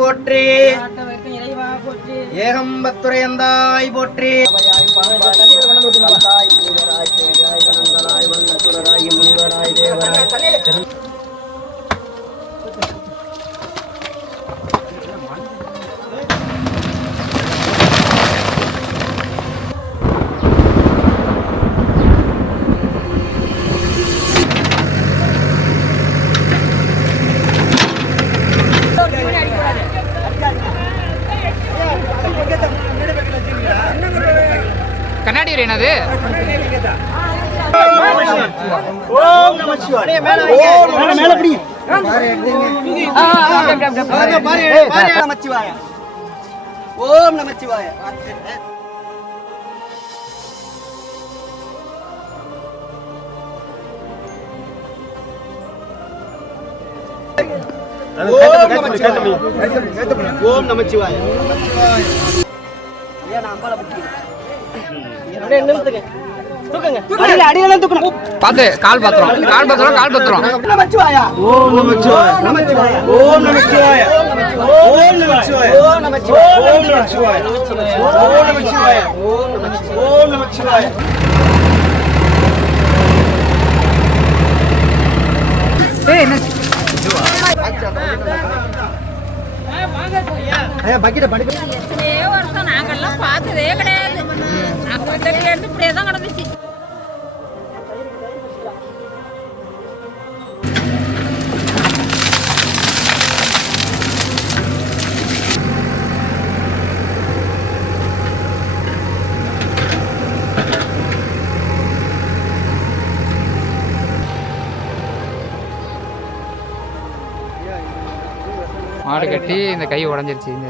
போற்றி ஏகம்பத்துரையந்தாய் போற்றி கண்ணாடி என்னது? ஓம் நமச்சிவாய. மேல பிடி. நமச்சிவாய. ஓம் நமச்சிவாய. ஓம் நமச்சிவாய. பாத்து கால் பாத்துறோம் நமச்சிவாய. ஓம் நமச்சிவாய. நமச்சிவாய. ஓம் நமச்சிவாய. ஓம் நமச்சிவாய. ஓம் நமச்சிவாய. ஓம் நமச்சிவாய. ஓம் நமச்சிவாய. ஓம் நமச்சிவாய. ஏய் என்ன பக்கெட் படுக்க எத்தனையோ வருஷம் நாங்கெல்லாம் பார்த்ததே கிடையாது. எடுத்து இப்படியே தான் கிடந்துச்சு. மாடு கட்டி இந்த கை உடஞ்சிருச்சு. இந்த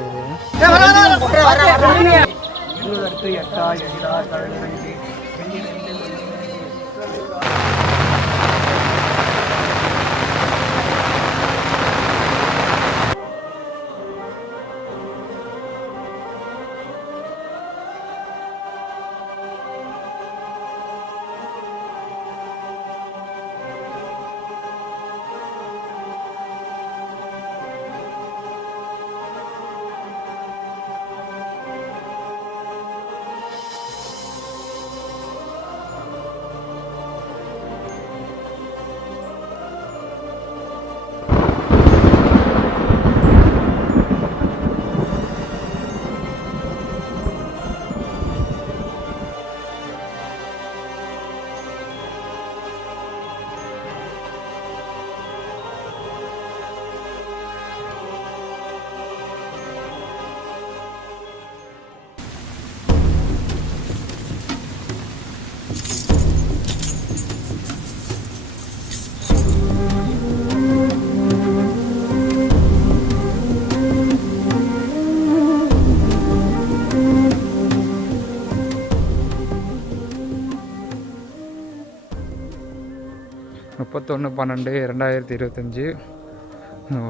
முப்பத்தொன்று 12/2025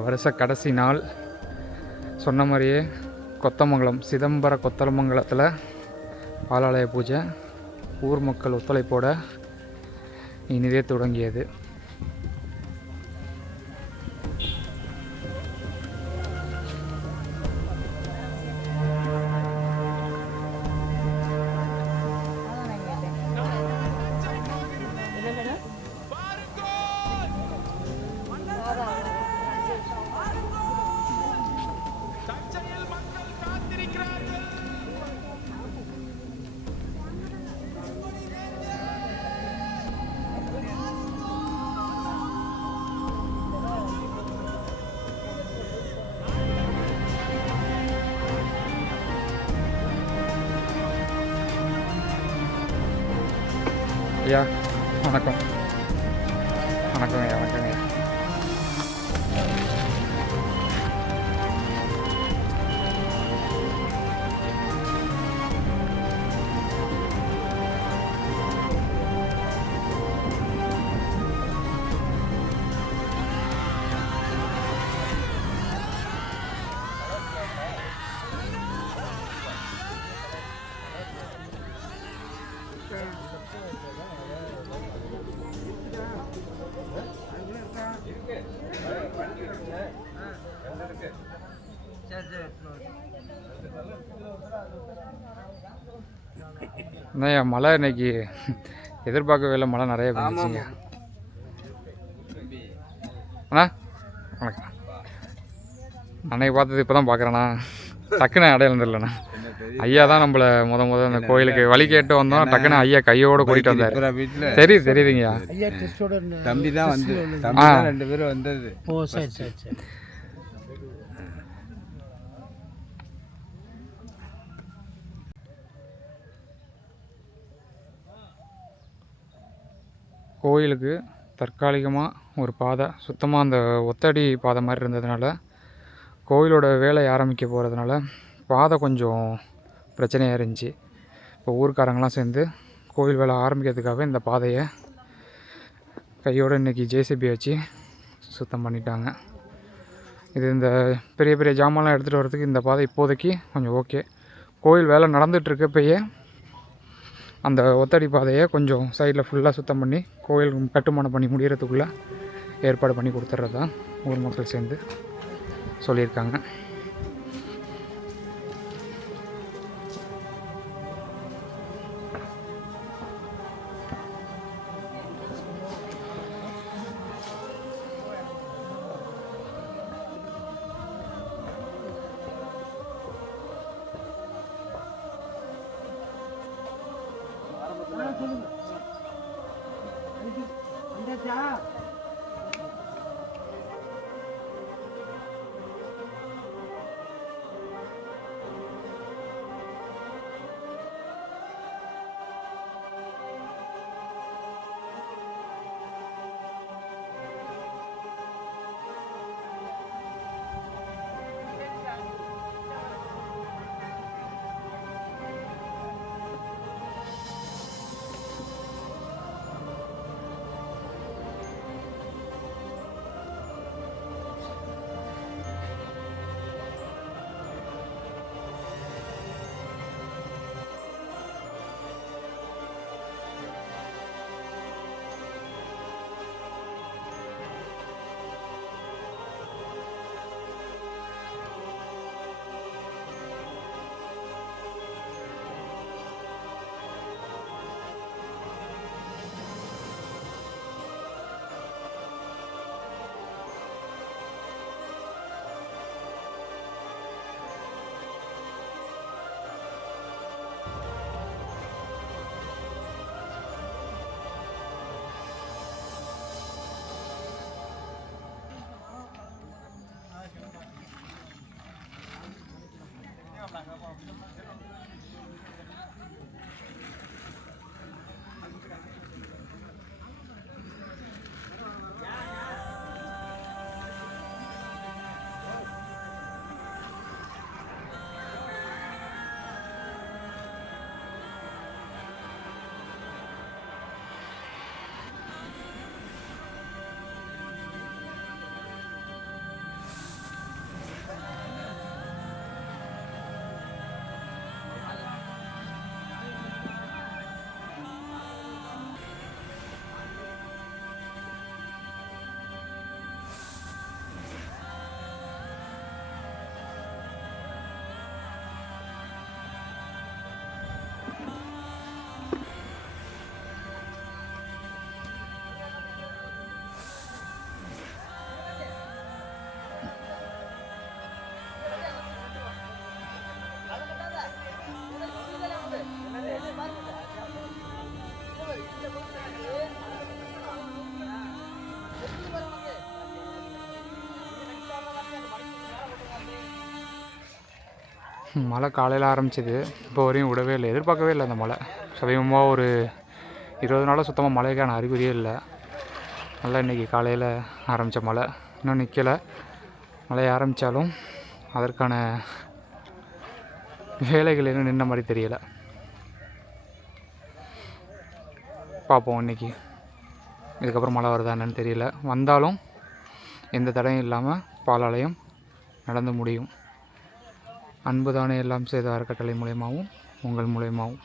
வருஷ கடைசி நாள். சொன்ன மாதிரியே கொத்தமங்கலம் சிதம்பர கொத்தமங்கலத்தில் பாலாலய பூஜை ஊர் மக்கள் ஒத்துழைப்போட இனிதே தொடங்கியது. ஐயா வணக்கம். வணக்கங்க ஐயா. வணக்கங்க ஐயா. இன்னும் மழை இன்னைக்கு எதிர்பார்க்கவே இல்லை, மழை நிறைய பெஞ்சிச்சிங்க. அண்ணா வணக்கம். அன்னைக்கு பார்த்தது இப்போ தான் பார்க்குறேண்ணா, டக்குன்னு அடையாளம் தெரியலண்ணா. ஐயா தான் நம்மளை முத அந்த கோயிலுக்கு வழி கேட்டு வந்தோம், டக்குன்னு ஐயா கையோடு கூட்டிகிட்டு வந்தார். தெரியுதுங்கய்யா. தம்பி தான் வந்து 2 பேரும் வந்தது. ஓ சரி சரி சரி. கோயிலுக்கு தற்காலிகமாக ஒரு பாதை, சுத்தமாக அந்த ஒத்தடி பாதை மாதிரி இருந்ததுனால, கோயிலோட வேலை ஆரம்பிக்க போகிறதுனால பாதை கொஞ்சம் பிரச்சனையாக இருந்துச்சு. இப்போ ஊருக்காரங்களாம் சேர்ந்து கோயில் வேலை ஆரம்பிக்கிறதுக்காக இந்த பாதையை கையோடு இன்றைக்கி ஜேசிபி வச்சு சுத்தம் பண்ணிட்டாங்க. இது இந்த பெரிய பெரிய ஜாமான்லாம் எடுத்துகிட்டு வரதுக்கு இந்த பாதை இப்போதைக்கு கொஞ்சம் ஓகே. கோயில் வேலை நடந்துகிட்ருக்கப்பயே அந்த ஒத்தடி பாதையை கொஞ்சம் சைடில் ஃபுல்லாக சுத்தம் பண்ணி கோயில் கட்டுமானம் பண்ணி முடிகிறதுக்குள்ளே ஏற்பாடு பண்ணி கொடுத்துட்றதா ஊர் மக்கள் சேர்ந்து சொல்லியிருக்காங்க. மழை காலையில் ஆரம்பிச்சிது, இப்போ வரையும் விடவே இல்லை. எதிர்பார்க்கவே இல்லை அந்த மழை. சமீபமாக ஒரு 20 நாளாக சுத்தமாக மழைக்கான அறிகுறியே இல்லை. நல்லா இன்றைக்கி காலையில் ஆரம்பித்த மழை இன்னும் நிற்கலை. மழை ஆரம்பித்தாலும் அதற்கான வேலைகள் இன்னும் நின்ன மாதிரி தெரியலை. பார்ப்போம் இன்றைக்கி இதுக்கப்புறம் மழை வருதா என்னன்னு தெரியல. வந்தாலும் எந்த தடையும் இல்லாமல் பாலாலயம் நடந்து முடியும். அன்பு தானே எல்லாம் செய்த அறக்கட்டளை மூலயமாவும் உங்கள் மூலயமாவும்.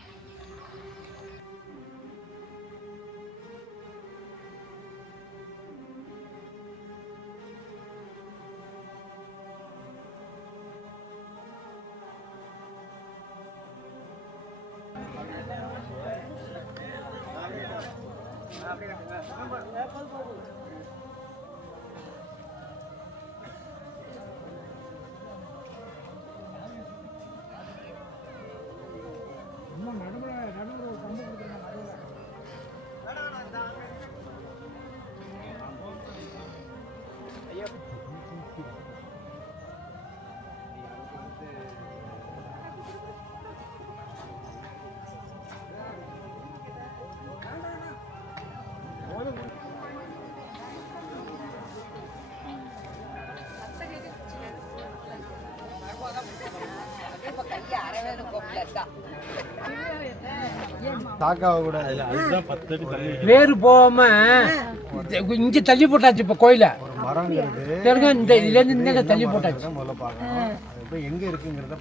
வேறு போகாம இங்க தள்ளி போட்டாச்சு இப்ப கோயில இந்த இதுல இருந்து இந்த தள்ளி போட்டாச்சு. எங்க இருக்குங்கிறத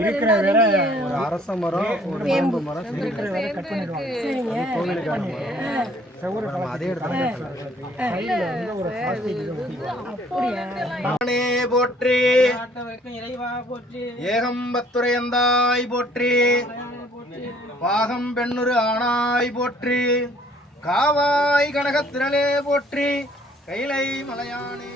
இருக்கிற வேற ஒரு அரச மரம், ஒரு வேம்பு மரம் இருக்கிற வேற கட் பண்ணிடுவாங்க. கோவிலுக்கான அதே இடத்துல ஒரு போற்றி இறைவா போற்றி, ஏகம்பத்துரையந்தாய் போற்றி, பாகம் பெண்ணுரு ஆனாய் போற்றி, காவாய் கனகத்திரளே போற்றி, கைலை மலையானே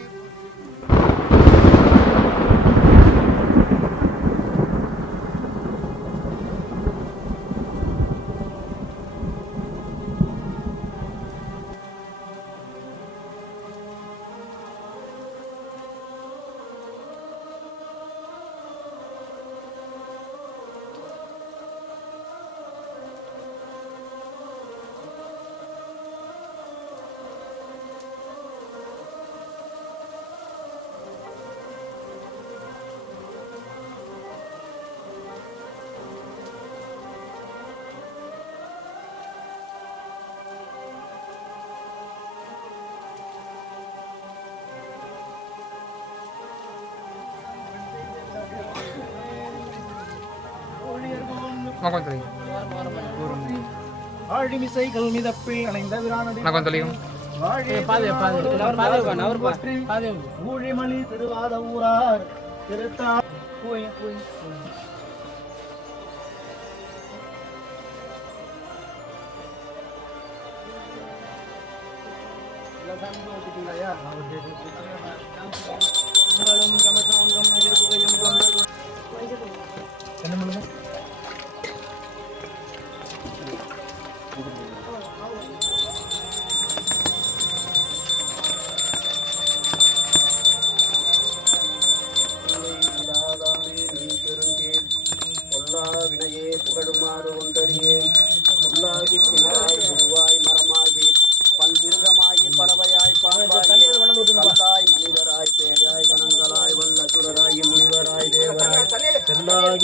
ஆழிமிசைகள் மிதப்பில் அணைந்த விரானதே ஊழிமணி திருவாத ஊரார் திருத்தா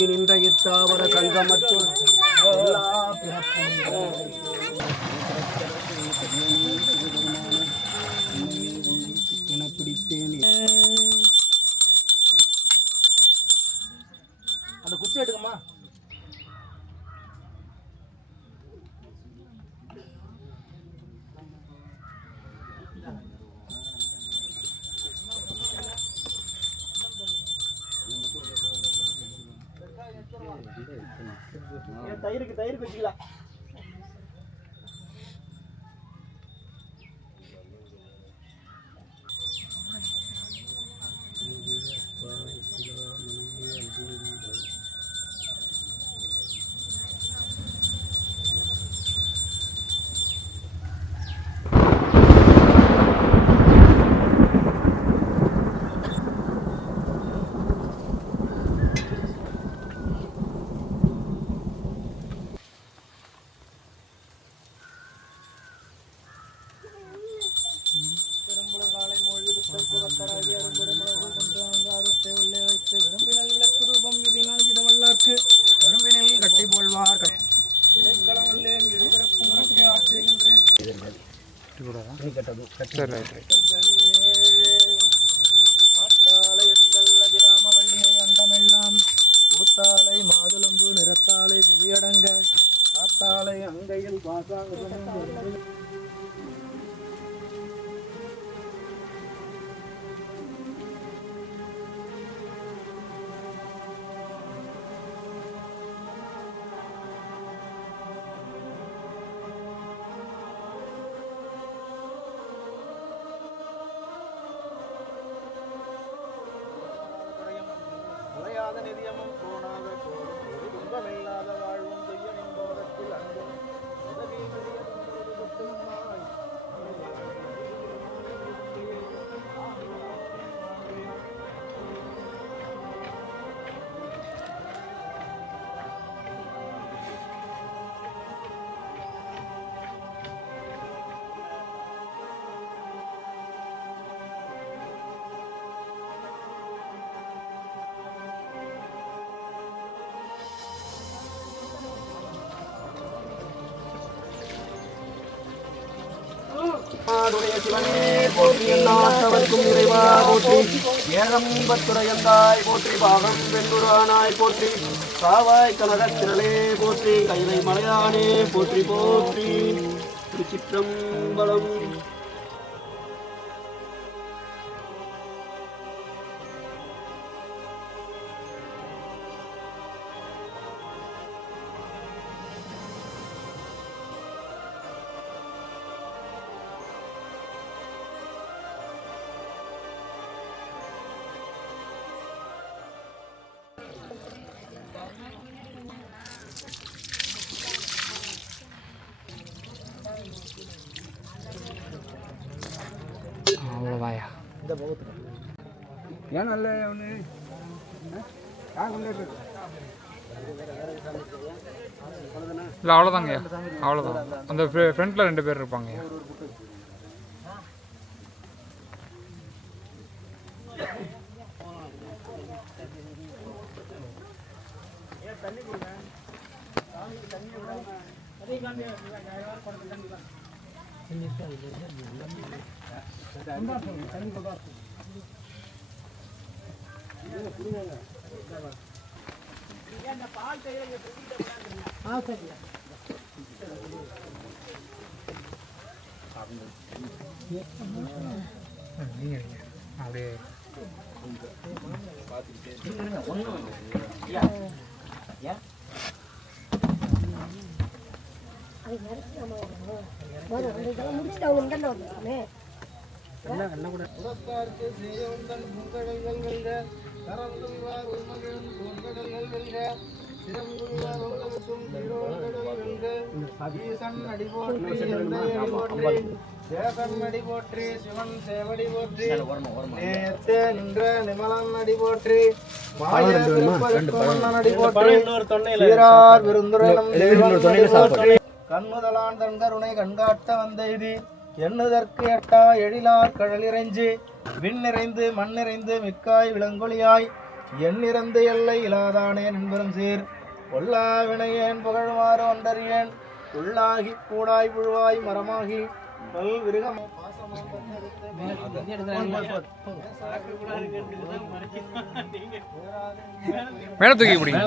நின்ற இத்தாவர சங்கமத்தில் எல்லா பிடித்தேன். அந்த குச்சி எடுக்கமா தயிருக்கு வச்சுக்கலாம். கூத்தாலை மாதுளம்பு நிறத்தாலை புவியடங்க காத்தாலை அங்கையில் பாசாங்க நிதியமும் கோணாத கோரும் ஒரு துன்பமில்லாத வாழ்வும் துய்யம் என்போரத்தில் அன்பும் உதவி ஆடுடைய சிவனே போற்றி எந்நாட்டவர்க்கும் இறைவா போற்றி ஏகம்பத்துரையந்தாய் போற்றி பாகம் வெண்குருவானாய் போற்றி காவாய் கனகத்திரளே போற்றி கைலை மலையானே போற்றி போற்றி திருச்சிற்றம்பலம். அவ்வளோதாயா. ஏன் நல்ல ஒன்று இல்லை அவ்வளோதாங்கய்யா, அவ்வளோதான். அந்த ஃப்ரண்ட்டில் 2 பேர் இருப்பாங்கய்யா. அப்படியே தேசன்னடி போற்றி சிவன் சேவடி போற்றி நின்ற நிமலன் அடி போற்றி மாயடி போற்றி சீரார் விருந்துரையும் கண்ணுதலான் தன் கருணை கண்காட்ட வந்தெய்தி எண்ணுதற்கு எட்டா எழிலார் கடலிறைஞ்சி விண் நிறைந்து மண் நிறைந்து மிக்காய் விளங்கொழியாய் எண்ணிறந்து எல்லை இலாதானே நண்பரும் சீர் பொல்லா வினையேன் புகழ்மாறு ஒன்றறியேன் உள்ளாகி கூடாய் புழுவாய் மரமாகி பல் விருகமே மேலே தூக்கி பிடிங்க.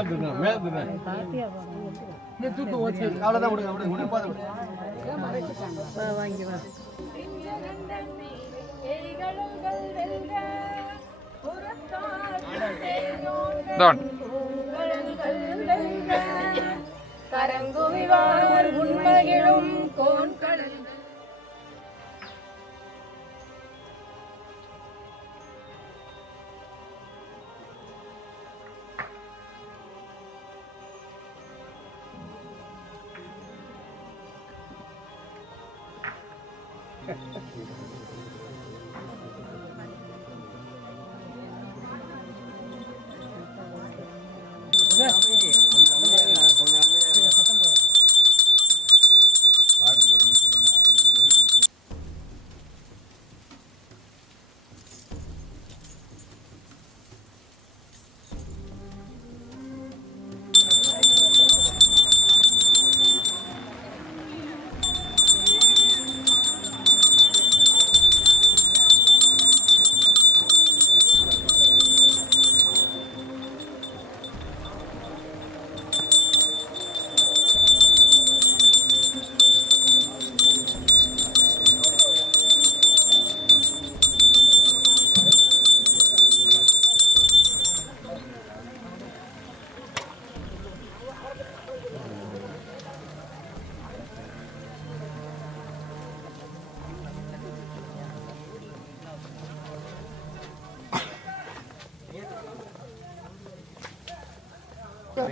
கரங்குவிவார் உண்மகிழும் கோன்கடல்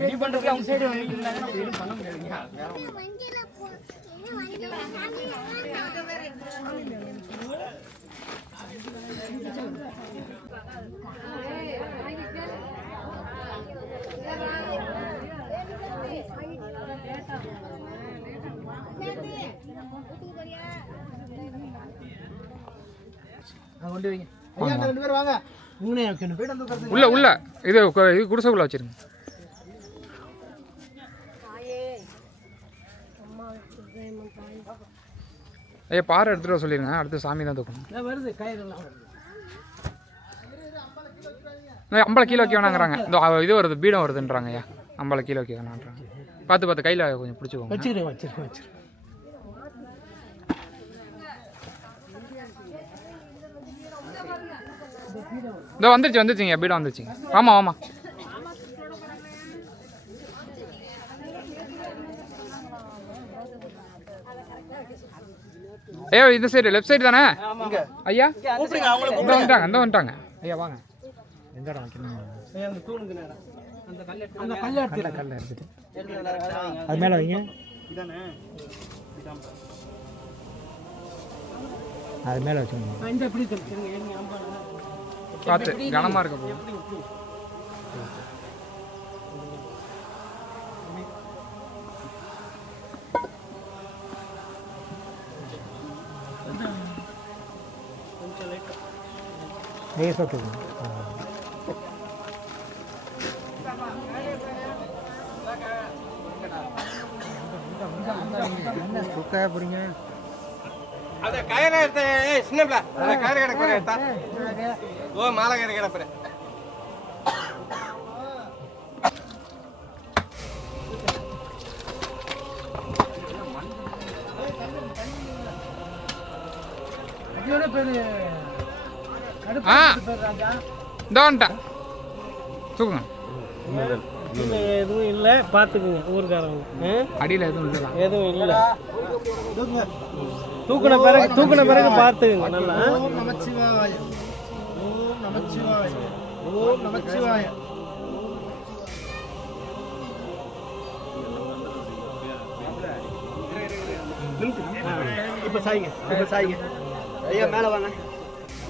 ரெடி பண்றதுக்கு அவங்க சைடு இருந்தாங்க நம்ம எதுவும் பண்ண முடியாதுங்க. கொண்டு வைங்க. ஐயா ரெண்டு பேர் வாங்க. மூணே வைக்கணும். போய்ட்டு வந்து உட்காருங்க. உள்ள உள்ள இது இது குடிசைக்குள்ள வச்சிருங்க. ஐயா பாறை எடுத்துட்டு வர சொல்லிருங்க. அடுத்து சாமி தான் தூக்கணும். வருது கயிறெல்லாம் வருது. 50 கிலோ வைக்க வேணாங்கிறாங்க. இந்த இது வருது பீடம் வருதுன்றாங்க ஐயா. 50 கிலோ வைக்க வேணான்றாங்க. பார்த்து கையில் கொஞ்சம் பிடிச்சிக்கோங்க. வச்சிருக்கேன். இதோ வந்துருச்சுங்க பீடம் வந்துருச்சுங்க. ஆமாம் ஐயா இந்த சைடு லெஃப்ட் சைடு தானே ஐயா? வந்துட்டாங்க ஐயா வாங்க. எந்த இடம் வைக்கணும்? கல்லை எடுத்துட்டு அது மேலே வைங்க. அது மேலே வச்சுக்கோங்க. பார்த்து கனமாக இருக்க போகுது. புரியுங்க. அத கயிறை எடுத்த சின்ன பிள்ளை அந்த கயிறு கிடக்குற எடுத்தா ஓ மாலை கயிறு கிடப்புற இந்த வந்துட்டேன் தூக்குங்க. எதுவும் இல்லை பார்த்துக்குங்க ஊருக்காரங்க. அடியில் எதுவும் இல்லை தூக்குன பிறகு பார்த்துக்குங்க நல்லா. ஓம் நமச்சிவாய. ஓம் நமச்சிவாய. ஓம் நமச்சிவாய. இப்போ சாய்ங்க. ஐயா மேலே வாங்க.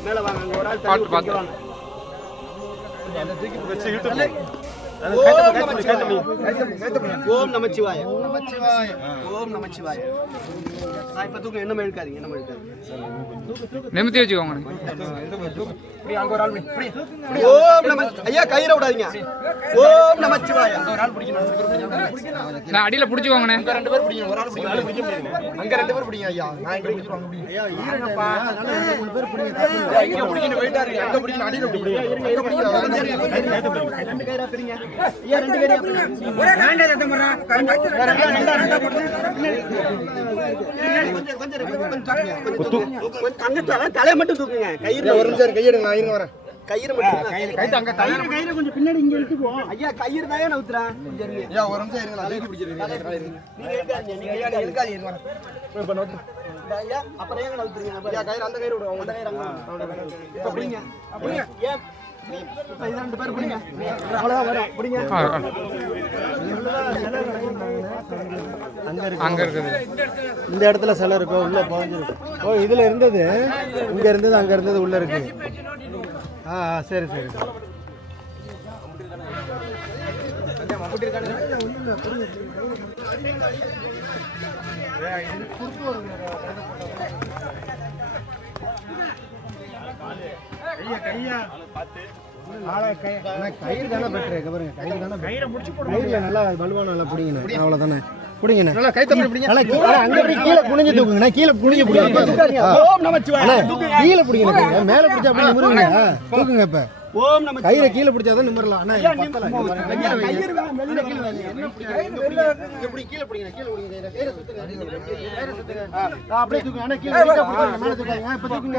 அங்கே ஒரு ஆள் பார்த்து பார்த்து வாங்க. ஓம் நமச்சிவாய. ஓம் நமச்சிவாய. இப்போ தூக்கம் என்ன இழுக்காதீங்க. நிமித்தி வச்சுக்கோங்க. அங்க ஒரு ஆள் ஓம் நம ஐயா கயிறை விடாதீங்க. ஓம் நமச்சிவாய. ஒரு ஆள் பிடிக்கணும். நான் அடியில் பிடிச்சிக்கோங்கண்ணே. ரெண்டு பேர் பிடிக்கணும். ஒரு ஆள் பிடிக்கணும். அங்க ரெண்டு பேர் பிடிங்க ஐயா. நான் இங்க பிடிச்சிருவாங்க. ஐயா ஈரப்பா அதனால மூணு பேர் பிடிங்க. இங்க பிடிக்கணும். வெயிட்டா இருக்கு. அங்க பிடிக்கணும். அடியில பிடிங்க. இங்க பிடிங்க. ரெண்டு கயிறா பிடிங்க. ஐயா ரெண்டு கயிறா பிடிங்க. ஒரு ஹேண்ட் எடுத்து மறா. கொஞ்சம் தலைய மட்டும் தூக்குங்க. கயிறு ஒரு நிமிஷம் கையெடுங்க. நான் இருங்க வரேன். கயிறு மட்டும் கயிறு கொஞ்சம் பின்னாடி இங்க இழுத்து போ. ஐயா கயிறு தான் நவுத்துறேன். ஐயா ஒரு நிமிஷம் இருங்க. நான் தூக்கி பிடிச்சிருக்கேன். நீங்க எடுக்காதீங்க. இப்ப நவுத்து. ஐயா அப்புறம் ஏங்க நவுத்துறீங்க? ஐயா கயிறு அந்த கயிறு விடுங்க. அந்த கயிறு அங்க. இப்ப பிடிங்க. அப்படியே ஏன் இப்ப இது ரெண்டு பேர் பிடிங்க. அவ்வளவுதான் வரும். பிடிங்க. அங்கே இருக்குது. இந்த இடத்துல சிலை இருக்கும். உள்ள போஞ்சிருக்கு. ஓ இதுல இருந்தது இங்க இருந்தது அங்க இருந்தது உள்ள இருக்கு. சரி. கயிறு தானே பெட்ரு. பாருங்க கயிறு தானே. கயிறுல நல்லா வலுவான நல்லா பிடிங்கண்ணே. அவ்வளவுதானே பிடிங்கண்ணே. நல்லா கை தம்பி பிடிங்க. அங்க போய் கீழே குனிஞ்சு தூக்குங்கண்ணே. கீழே குனிஞ்சு பிடிங்க. ஓம் நமச்சிவாய. கீழே பிடிங்க. மேல பிடிச்சா அப்படி நிமிருங்க. தூக்குங்க. இப்ப ஓம் நமச்சிவாய. கயிறை கீழே பிடிச்சாதான் நிமிரலாம். ஆனா கயிறு வேணும். மெல்ல கீழ வைங்க. எப்படி கீழே பிடிங்க. கீழே பிடிங்க. கயிறை சுத்துங்க. கயிறை சுத்துங்க. அப்படியே தூக்குங்க. ஆனா கீழே வைக்க பிடிங்க. மேல தூக்குங்க. இப்ப தூக்குங்க.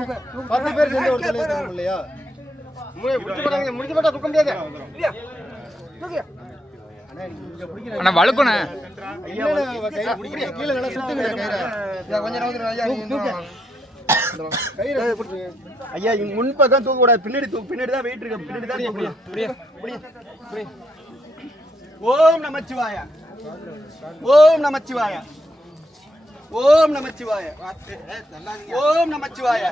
10 பேர் சேர்ந்து ஒரு தலையை தூக்க இல்லையா? முடிச்சு போட்டா தூக்க முடியாது. அண்ணா வழுக்குண்ணே. கீழே நல்லா சுத்துங்க. ஐயா முன்பக்கம் தூக்க கூடாது. பின்னாடி தான் வெயிட் இருக்கு. பின்னாடி தான் ஓம் நமச்சிவாய ஓம் நமச்சிவாய ஓம் நமச்சிவாய ஓம் நமச்சிவாய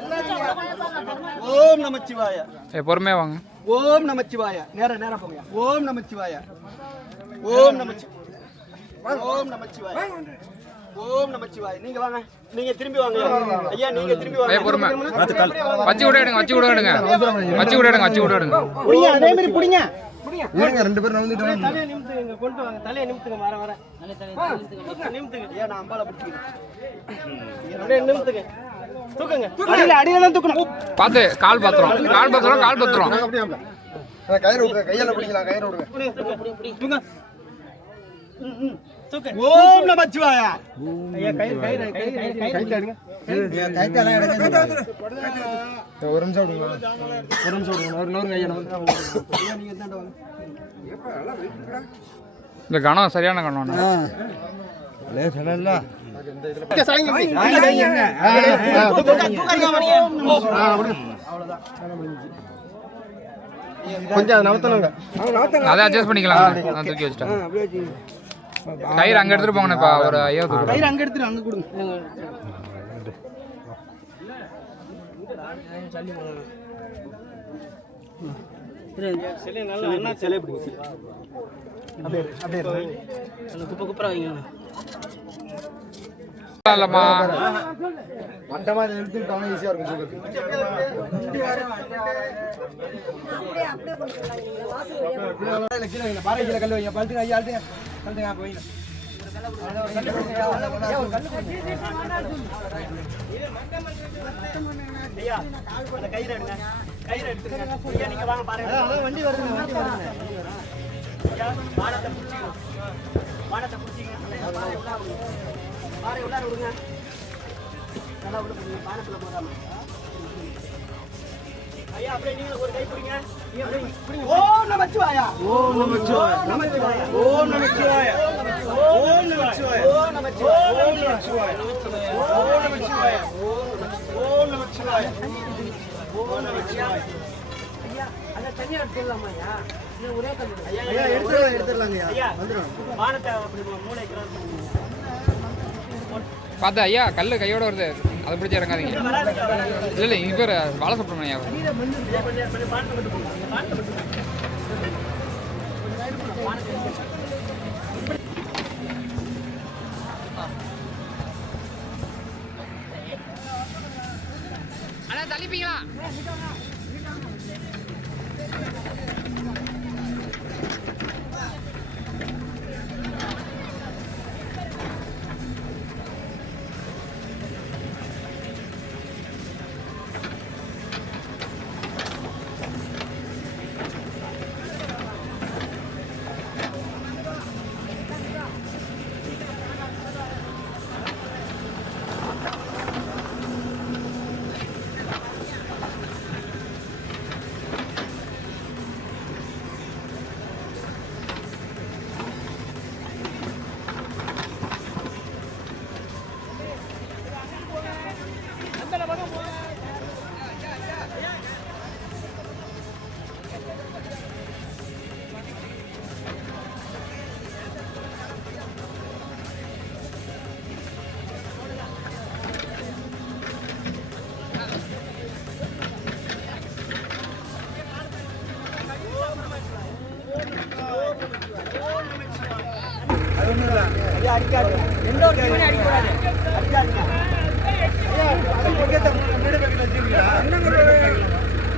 ஓம் நமச்சிவாய பொறுமையா வாங்க. ஓம் நமச்சிவாய நேரா போங்க. ஓம் நமச்சிவாய ஓம் ஓம் நமச்சிவாய ஓம் நமச்சிவாய. நீங்க வாங்க, நீங்க திரும்பி வாங்க ஐயா, நீங்க திரும்பி வாங்க. பொறுமை வச்சு விட எடுங்க, வச்சு விட எடுங்க, வச்சு விட எடுங்க, வச்சு விட எடுங்க. புடிங்க, அதே மாதிரி புடிங்க. இருங்க, 2 பேரும் நவுந்துட்டு வாங்க. தலையை நிமித்துங்க, கொண்டு வாங்க. தலையை நிமித்துங்க, வர நிமித்துங்க. ஏன் நான் அம்பால பிடிச்சிக்கிறேன். அப்படியே நிமித்துங்க, தூக்குங்க. அடியில தான் தூக்கணும். பார்த்து கால் பத்திரம், கால் பத்திரம், கால் பத்திரம். கயிறு விடுங்க, கையால பிடிக்கலாம், கயிறு விடுங்க. தூக்குங்க. ஓம் நமச்சிவாய. ஐயா கயிறு எடுங்க. கைத்தால எடுங்க. ஒரு நிமிஷம் விடுங்க. ஒரு நிமிஷம் விடுங்க. ஒரு நூறு கையா நீங்க தாண்ட வாங்க. இந்த கணம் சரியான கணம். சொல்லல கொஞ்சம் நவத்தணுங்க. அதை அட்ஜஸ்ட் பண்ணிக்கலாம். நான் தூக்கி வச்சுட்டேன். கயிறு அங்க எடுத்துட்டு போங்கண்ணே. இப்போ ஒரு ஐயா கயிறு அங்க எடுத்துட்டு அங்க கொடுங்க. இல்லம்மா, மட்டமா எடுத்துட்டாங்க, ஈஸியா இருக்கும். பாறை கீழே கல் வைங்க. பழுத்துங்க ஐயா, அழுத்துங்க, கழுத்துங்க போயிங்க. கயிறு எடுங்க, கயிறு எடுத்துங்க. நீங்க வாங்க பாருங்க. வண்டி வருதுங்க, வண்டி வருதுங்க. வானத்தை பிடிச்சிங்க, வானத்தை பிடிச்சிங்க. பாறை உள்ளார விடுங்க. நல்லா உள்ள போடுங்க, பானத்துல போடாம. ஐயா அப்படியே நீங்க ஒரு கை பிடிங்க. நீங்க அப்படியே பிடிங்க. ஓம் நமச்சிவாய ஓம் நமச்சிவாய நமச்சிவாய ஓம் நமச்சிவாய ஓம் நமச்சிவாய ஓம் நமச்சிவாய ஓம் நமச்சிவாய ஓம் நமச்சிவாய ஓம் நமச்சிவாய ஓம் நமச்சிவாய. ஐயா அத தனியா எடுத்துடலாமா ஐயா? இல்ல ஒரே கல்லு? ஐயா எடுத்துடலாங்க ஐயா. வந்துரும். பானத்தை அப்படி மூளைக்கு பார்த்து ஐயா, கல் கையோட வருது, அதை பிடிச்சி இறங்காதீங்க. இல்லை இல்லை, இங்கே பேர் வாழை சாப்பிடணும் ஐயா. அண்ணா தள்ளிப்பீங்களா?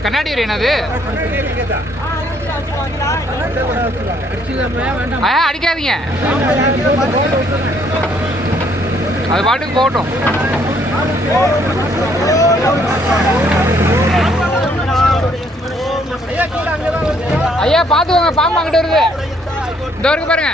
கண்ணாடி என்னது? அடிக்காதீங்க, அது பாட்டுக்கு போகட்டும். ஐயா பார்த்துக்கோங்க, பாம்பு அங்கிட்ட வருது. இந்த வரைக்கும் பாருங்க.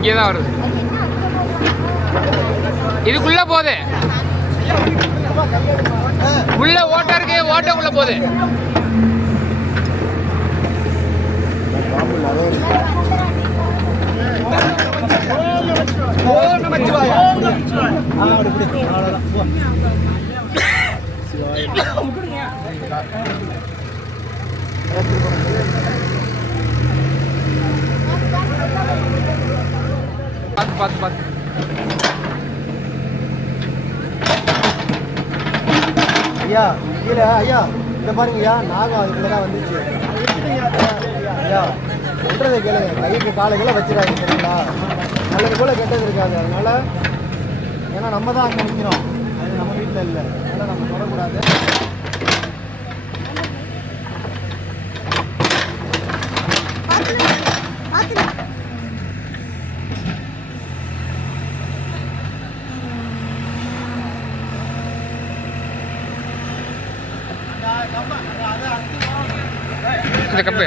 இங்கேதான் வருது, இதுக்குள்ள போகுது. உள்ள ஓட்டை இருக்கு, ஓட்டைக்குள்ள போகுது. பார்த்து ஐயா கீழே ஐயா இந்த பாருங்க ஐயா நாகம் அதுக்குள்ளதான் வந்துச்சு ஐயா சொல்றதை கேளுங்க, கைக்கு காலைகளை வச்சிடாது சரிங்களா, நல்லது போல கெட்டது இருக்காது. அதனால ஏன்னா நம்ம தான் அங்கே நிற்கிறோம், அது நம்ம வீட்டில் இல்லை, அதனால நம்ம தொடக்கூடாது. இந்த கப்பு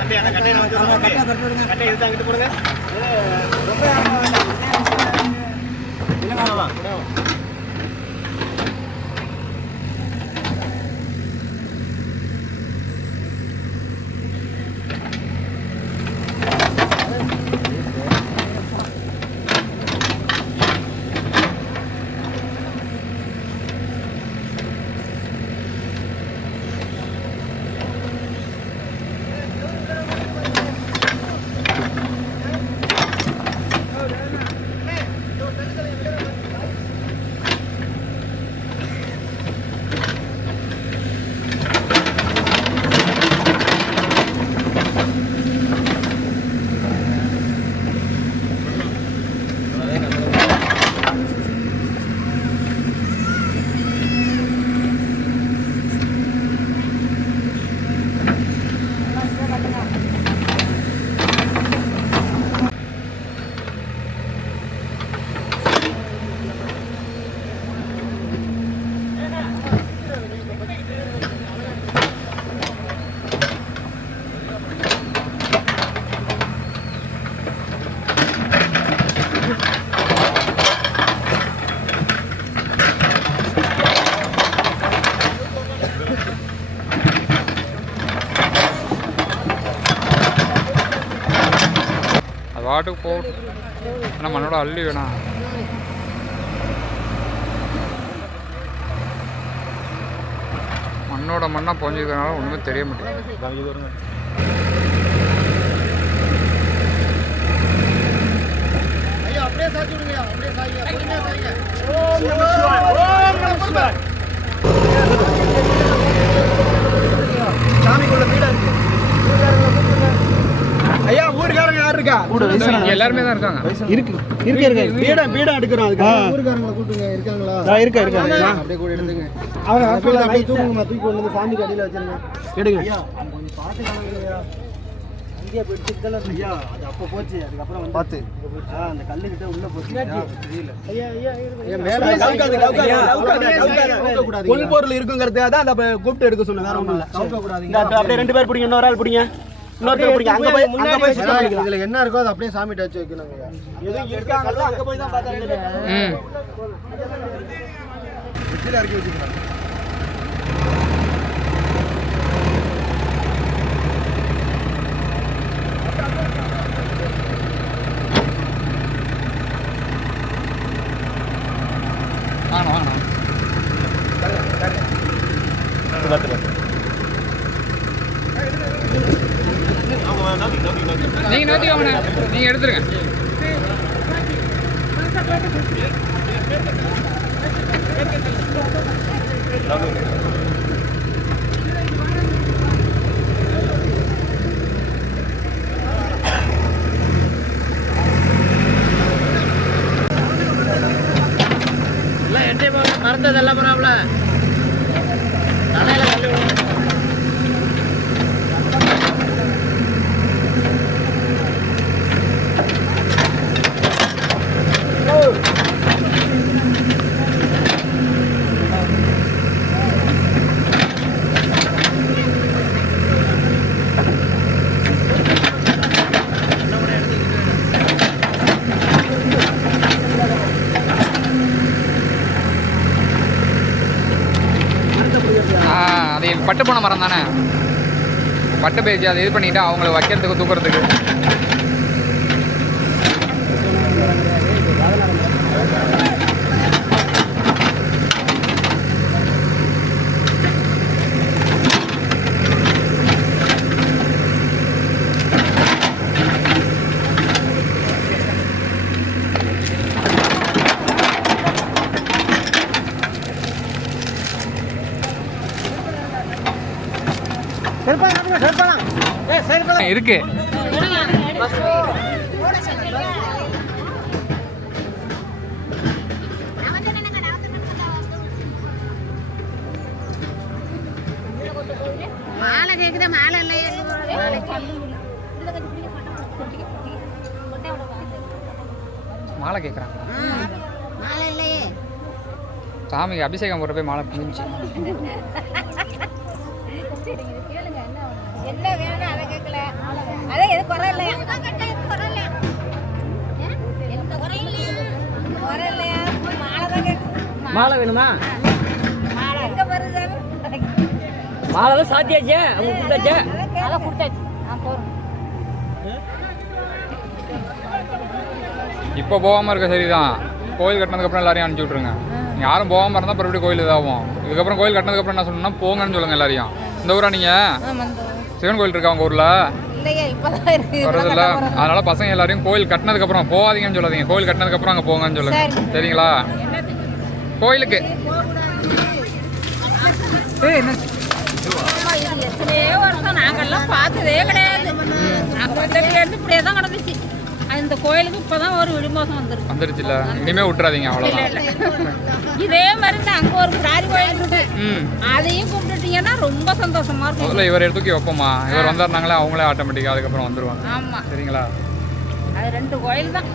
பாட்டுக்கு போகட்டும். ஆனால் மண்ணோட அள்ளி வேணாம். மண்ணோட மண்ணாக பொஞ்சிக்கிறதுனால ஒன்றுமே தெரிய மாட்டேங்குது. ஐயா அப்படியே சாய்ச்சி விடுங்க, அப்படியே சாய்ங்க, பொறுமையா சாய்ங்க. சாமிக்குள்ள வீடா இருக்கு. ஐயா ஊர்காரங்க யார் இருக்கா? எல்லாருமே தான் இருக்காங்க. வீடா எடுக்கிறோம். அதுக்கு ஊர்காரங்களை கூட்டுங்க. இருக்காங்களா? இருக்காங்க. அப்படியே கூட எடுத்துங்க. அவங்க அப்படியே தூக்குங்க, தூக்கி கொண்டு வந்து சாமி கடியில வச்சிருங்க. எடுங்க. ஐயா கொஞ்சம் பார்த்து காணுங்கய்யா. அங்கேயே போயிட்டு ஐயா அது அப்போ போச்சு. அதுக்கப்புறம் வந்து பார்த்து அந்த கல்லு கிட்ட உள்ள போச்சு. தெரியல. ஐயா மேல பொருள் இருக்குங்கிறதுக்காக தான் அதை கூப்பிட்டு எடுக்க சொன்னேன். வேற ஒன்றும் இல்லை. அப்படியே 2 பேர் பிடிங்க, இன்னொரு ஆள் பிடிங்க. இதுல என்ன இருக்கோ அதை அப்படியே சாமி டச் வைக்கணும். அங்க போய் தான் பார்த்தா இறக்கி வச்சுக்கலாம். நீங்க நோத்தி வாங்க, நீங்க எடுத்துருங்க. மறந்ததெல்லாம் பரவாயில்ல. தலையில பட்டு போன மரம் தானே, பட்டு பேஜ் அதை இது பண்ணிக்கிட்டு அவங்கள வைக்கிறதுக்கு தூக்குறதுக்கு. இருக்கு மாலை கேக்குதா? மாலை இல்லையே. மாலை கேட்குறாங்க. மாலை இல்லையே. சாமிக்கு அபிஷேகம் போகிற போய் மாலை பிடிச்சி. என்ன வேணும் அதை கேட்கல. அதே எது குறை இல்லையா? குறை இல்லையா? மாலை தான் கேட்கும். மாலை வேணுமா? மாலை எங்க வருது? மாலை தான் சாத்தியாச்சே, அவங்க கொடுத்தாச்சே. மாலை கொடுத்தாச்சு. போறோம். இப்போ போகாமல் இருக்க சரிதான். கோயில் கட்டினதுக்கப்புறம் எல்லாரையும் அனுப்பிச்சி விட்ருங்க. யாரும் போகாமல் இருந்தால் மறுபடியும் கோயில் இதாகும். இதுக்கப்புறம் கோயில் கட்டினதுக்கப்புறம் என்ன சொல்லணும்னா போங்கன்னு சொல்லுங்கள் எல்லாரையும். இந்த ஊரா நீங்கள்? சிவன் கோயில் இருக்கா உங்கள் ஊரில்? வரதில்ல. அதனால பசங்க எல்லாரையும் கோயில் கட்டினதுக்கப்புறம் போகாதீங்கன்னு சொல்லாதீங்க. கோயில் கட்டினதுக்கப்புறம் அங்கே போங்கன்னு சொல்லுங்க. சரிங்களா? கோயிலுக்கு எத்தனையோ வருஷம் நாங்கெல்லாம் பார்த்ததே கிடையாது. இருந்து இப்படியே தான் கிடந்துச்சு. இந்த கோயிலுக்கு இப்பதான் ஒரு விடுமோசம் வந்துருச்சுல. இனிமே விட்டுறாதீங்க அவ்வளோதான். இதே மாதிரி தான் அங்கே ஒரு பிராரி கோயில் இருக்கு. அதையும் கும்பிட்டுட்டீங்கன்னா ரொம்ப சந்தோஷமா இருக்கும். முதல்ல இவர் தூக்கி வைப்போமா, இவர் வந்தாருனாங்களே அவங்களே ஆட்டோமேட்டிக்காக அதுக்கப்புறம் வந்துருவாங்க. ஆமா, சரிங்களா? அது 2 கோயில் தான்.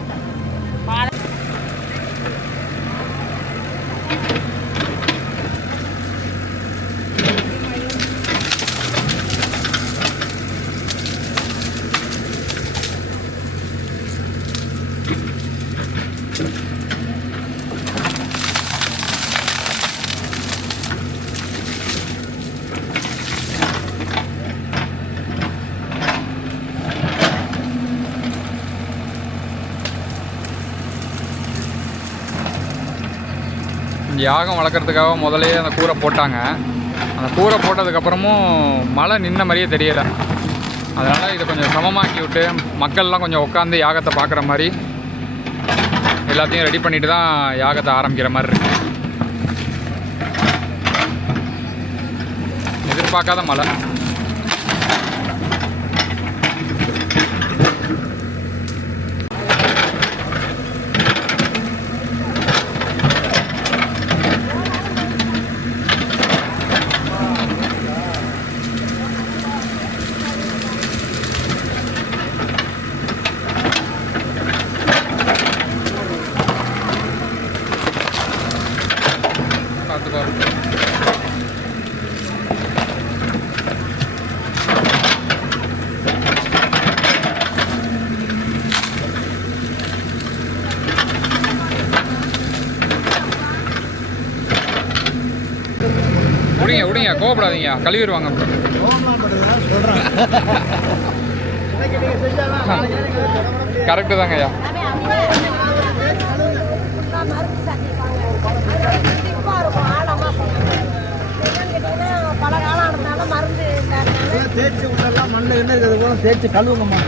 யாகம் வளர்க்குறதுக்காக முதலே அந்த கூரை போட்டாங்க. அந்த கூரை போட்டதுக்கப்புறமும் மழை நின்ன மாதிரியே தெரியலை. அதனால் இதை கொஞ்சம் சமமாக்கி விட்டு மக்கள்லாம் கொஞ்சம் உட்காந்து யாகத்தை பார்க்குற மாதிரி எல்லாத்தையும் ரெடி பண்ணிட்டு தான் யாகத்தை ஆரம்பிக்கிற மாதிரி இருக்கு. எதிர்பார்க்காத மழை. விடுங்க, கோவப்படாதீங்க, கழுவிடுவாங்க. கரெக்டு தாங்க ஐயா. தேய்ச்சி உள்ளெல்லாம் மண்ணில் என்ன இருக்கிறது போல தேய்ச்சி கழுவுங்கம்மா.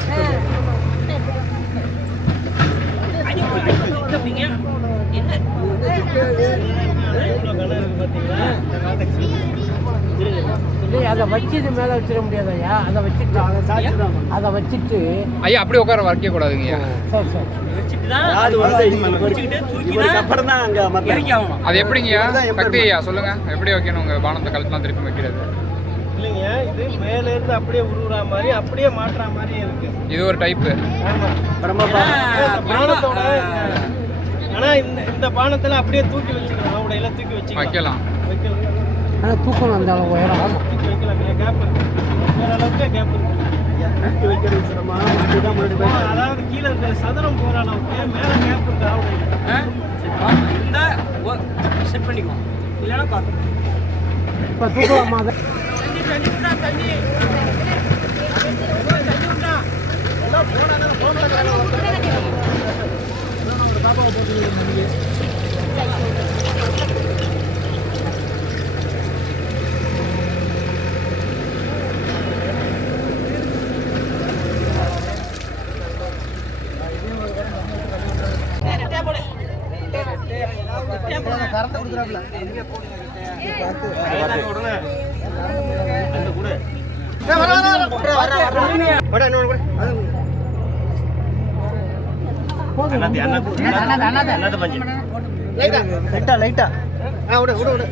அதை வச்சு இது மேலே வச்சிட முடியாது ஐயா. அதை வச்சுட்டு ஐயா அப்படி உட்கார வைக்க கூடாதுங்க. அது எப்படிங்கய்யா? சக்தி ஐயா சொல்லுங்க, எப்படி வைக்கணும் உங்க பானத்தை கழுத்துலாம் திருப்பி வைக்கிறது? இல்லைங்க, இது மேல இருந்து அப்படியே உருவுற மாதிரி அப்படியே மாட்டுற மாதிரி இருக்கு. இது ஒரு டைப்பு. பானத்தோட ஆனா இந்த பானத்துல அப்படியே தூக்கி வச்சுக்கலாம். உடையில தூக்கி வைக்கலாம். ஆனா தூக்கம் அந்த அளவு உயரம் தூக்கி வைக்கலாம். கேப் இருக்கு, ஓரளவுக்கு கேப் இருக்கு. தூக்கி வைக்கிறது சிரமம். அதாவது கீழே இருக்க சதுரம் போற அளவுக்கு மேல கேப் இருக்கு. இந்த செட் பண்ணிக்குவோம், இல்லைன்னா பார்த்து இப்போ தூக்கலாமா? கரண்ட் கொடுக்குறாப்ல லைட்டா விடு விடு விடு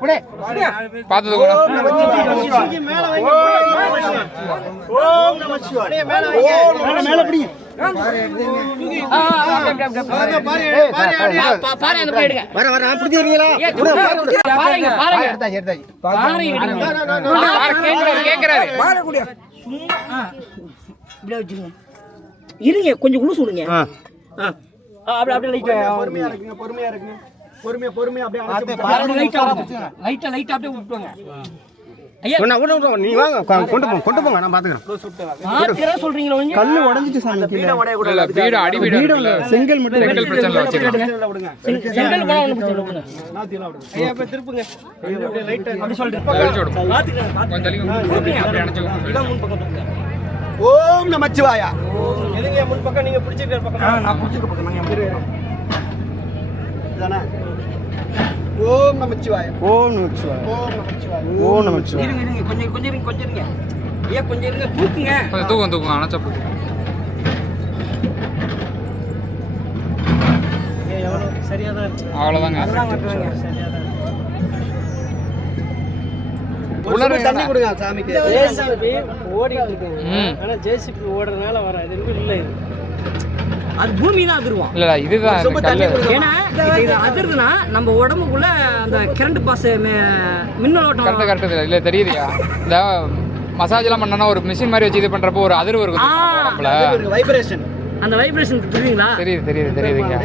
விடு பார்த்தது இருங்க கொஞ்சம் குழு சொல்லுங்க பொறுமையா இருக்குங்க பொறுமையா இருக்குங்க பொறுமையா பொறுமையா அப்படியே லைட்டா அப்படியே விட்டுவாங்க ஐயா நீ வாங்க கொண்டு போங்க நான் பாத்துக்கிறேன் சொல்றீங்களா கல்லு உடைஞ்சிட்டு சாமி கீழே இல்ல வீடு அடி வீடு இருக்குல்ல செங்கல் மட்டும் செங்கல் பிரச்சனை வச்சிருக்காங்க செங்கல் போனா ஒண்ணு பிரச்சனை இல்ல நாத்தில விடுங்க ஐயா அப்ப திருப்புங்க அப்படியே லைட்டா அப்படி சொல்றேன் வெளிச்சு விடு பாத்துக்கிறேன் கொஞ்சம் தள்ளி அப்படியே அணைச்சுக்கோ இதான் முன் பக்கம் தூக்குங்க ஓம் நமச்சிவாயா எதுங்க முன் பக்கம் நீங்க பிடிச்சிருக்கிற பக்கம் நான் புடிச்சுக்க பக்கம் நாங்க இதானே ஓம் நமச்சிவாயா ஓம் நமச்சிவாயா ஓம் நமச்சிவாயா ஓம் நமச்சிவாயா இருங்க கொஞ்சம் இருங்க ஐயா கொஞ்சம் இருங்க தூக்குங்க கொஞ்சம் தூக்கம் அணைச்சா போதும் சரியா தான் இருக்கு அவ்வளவுதாங்க உள்ளர தண்ணி கொடுங்க சாமிக்கு ஜேசிபி ஓடிட்டு இருக்குங்க ஆனா ஜேசிபி ஓடுறதுனால வர இது இல்ல இது அது பூமி தான் அதிர்வோம் இல்ல இதுதான் இந்த கல்லு ஏன்னா இப்ப இது அதிர்துன்னா நம்ம உடம்புக்குள்ள அந்த கரண்ட் பாஸ் மின்னோட்டம் கரெக்ட் இல்ல தெரியுதுயா இந்த மசாஜ்லாம் பண்ணனா ஒரு மிஷின் மாதிரி வச்சு இது பண்றப்போ ஒரு அதிர்வு இருக்கும் உடம்புல வைப்ரேஷன் அந்த வைப்ரேஷன் தெரியுங்களா தெரியுதுங்க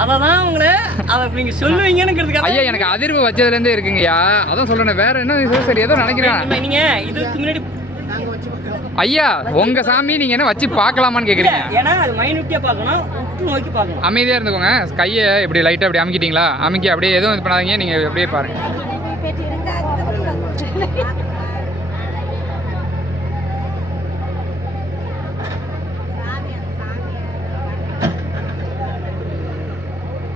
அததான் உங்களை அதை நீங்க சொல்லுவீங்கன்னு ஐயா எனக்கு அதிர்வு வச்சதுல இருந்தே இருக்குங்கய்யா அதான் சொல்றேன் வேற என்ன இது சரி ஏதோ நினைக்கிறேன் நீங்க இதுக்கு முன்னாடி ஐயா உங்க சாமி நீங்க என்ன வச்சு பார்க்கலாமான்னு கேக்குறீங்க ஏன்னா அது மைனூட்டியா பார்க்கணும் உற்று நோக்கி பார்க்கணும் அமைதியா இருந்துக்கோங்க கையை இப்படி லைட்டா இப்படி அமுக்கிட்டீங்களா அமுக்கி அப்படியே எதுவும் இது பண்ணாதீங்க நீங்க அப்படியே பாருங்க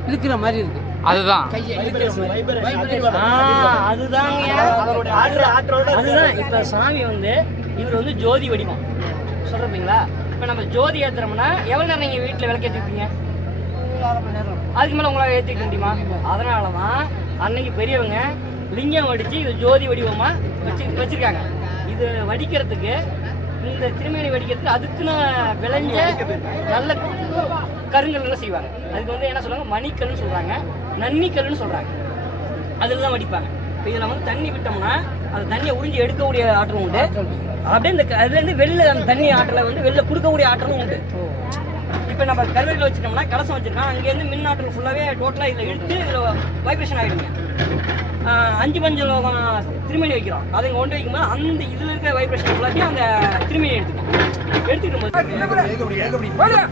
இருக்கிற மாதிரி இருக்கு அதுதான் அதுதான் இப்ப சாமி வந்து இவர் வந்து ஜோதி வடிவம் சொல்றீங்களா இப்ப நம்ம ஜோதி ஏத்துறோம்னா எவ்வளவு நேரம் நீங்க வீட்டுல விளக்கேற்றிருப்பீங்க அதுக்கு மேல உங்களால ஏத்திக்க முடியுமா அதனாலதான் அன்னைக்கு பெரியவங்க லிங்கம் வடிச்சு இது ஜோதி வடிவமா வச்சிருக்காங்க இது வடிக்கிறதுக்கு இந்த திருமேனி வடிக்கிறதுக்கு அதுக்குன்னு விளைஞ்ச நல்ல கருங்கல்லாம் செய்வாங்க அதுக்கு வந்து என்ன சொல்றாங்க மணிக்கல்னு சொல்றாங்க நன்னிக்கல்னு சொல்றாங்க அதில் தான் வடிப்பாங்க இப்போ இதில் வந்து தண்ணி விட்டோம்னா அந்த தண்ணியை உறிஞ்சி எடுக்கக்கூடிய ஆற்றலும் உண்டு அப்படியே இந்த அதுலேருந்து வெளில அந்த தண்ணி ஆற்றலை வந்து வெளில கொடுக்கக்கூடிய ஆற்றலும் உண்டு இப்போ நம்ம கருவறையில் வச்சுட்டோம்னா கலசம் வச்சுருக்கோம் அங்கேருந்து மின் ஆற்றல் ஃபுல்லாகவே டோட்டலாக இதில் இழுத்து இதில் வைப்ரேஷன் ஆகிடுங்க 5 மஞ்சள் திருமணி வைக்கிறோம் அதை இங்கே கொண்டு வைக்கும்போது அந்த இதில் இருக்கிற வைப்ரேஷன் ஃபுல்லாத்தையும் அந்த திருமணி எடுத்துக்கிட்டு போது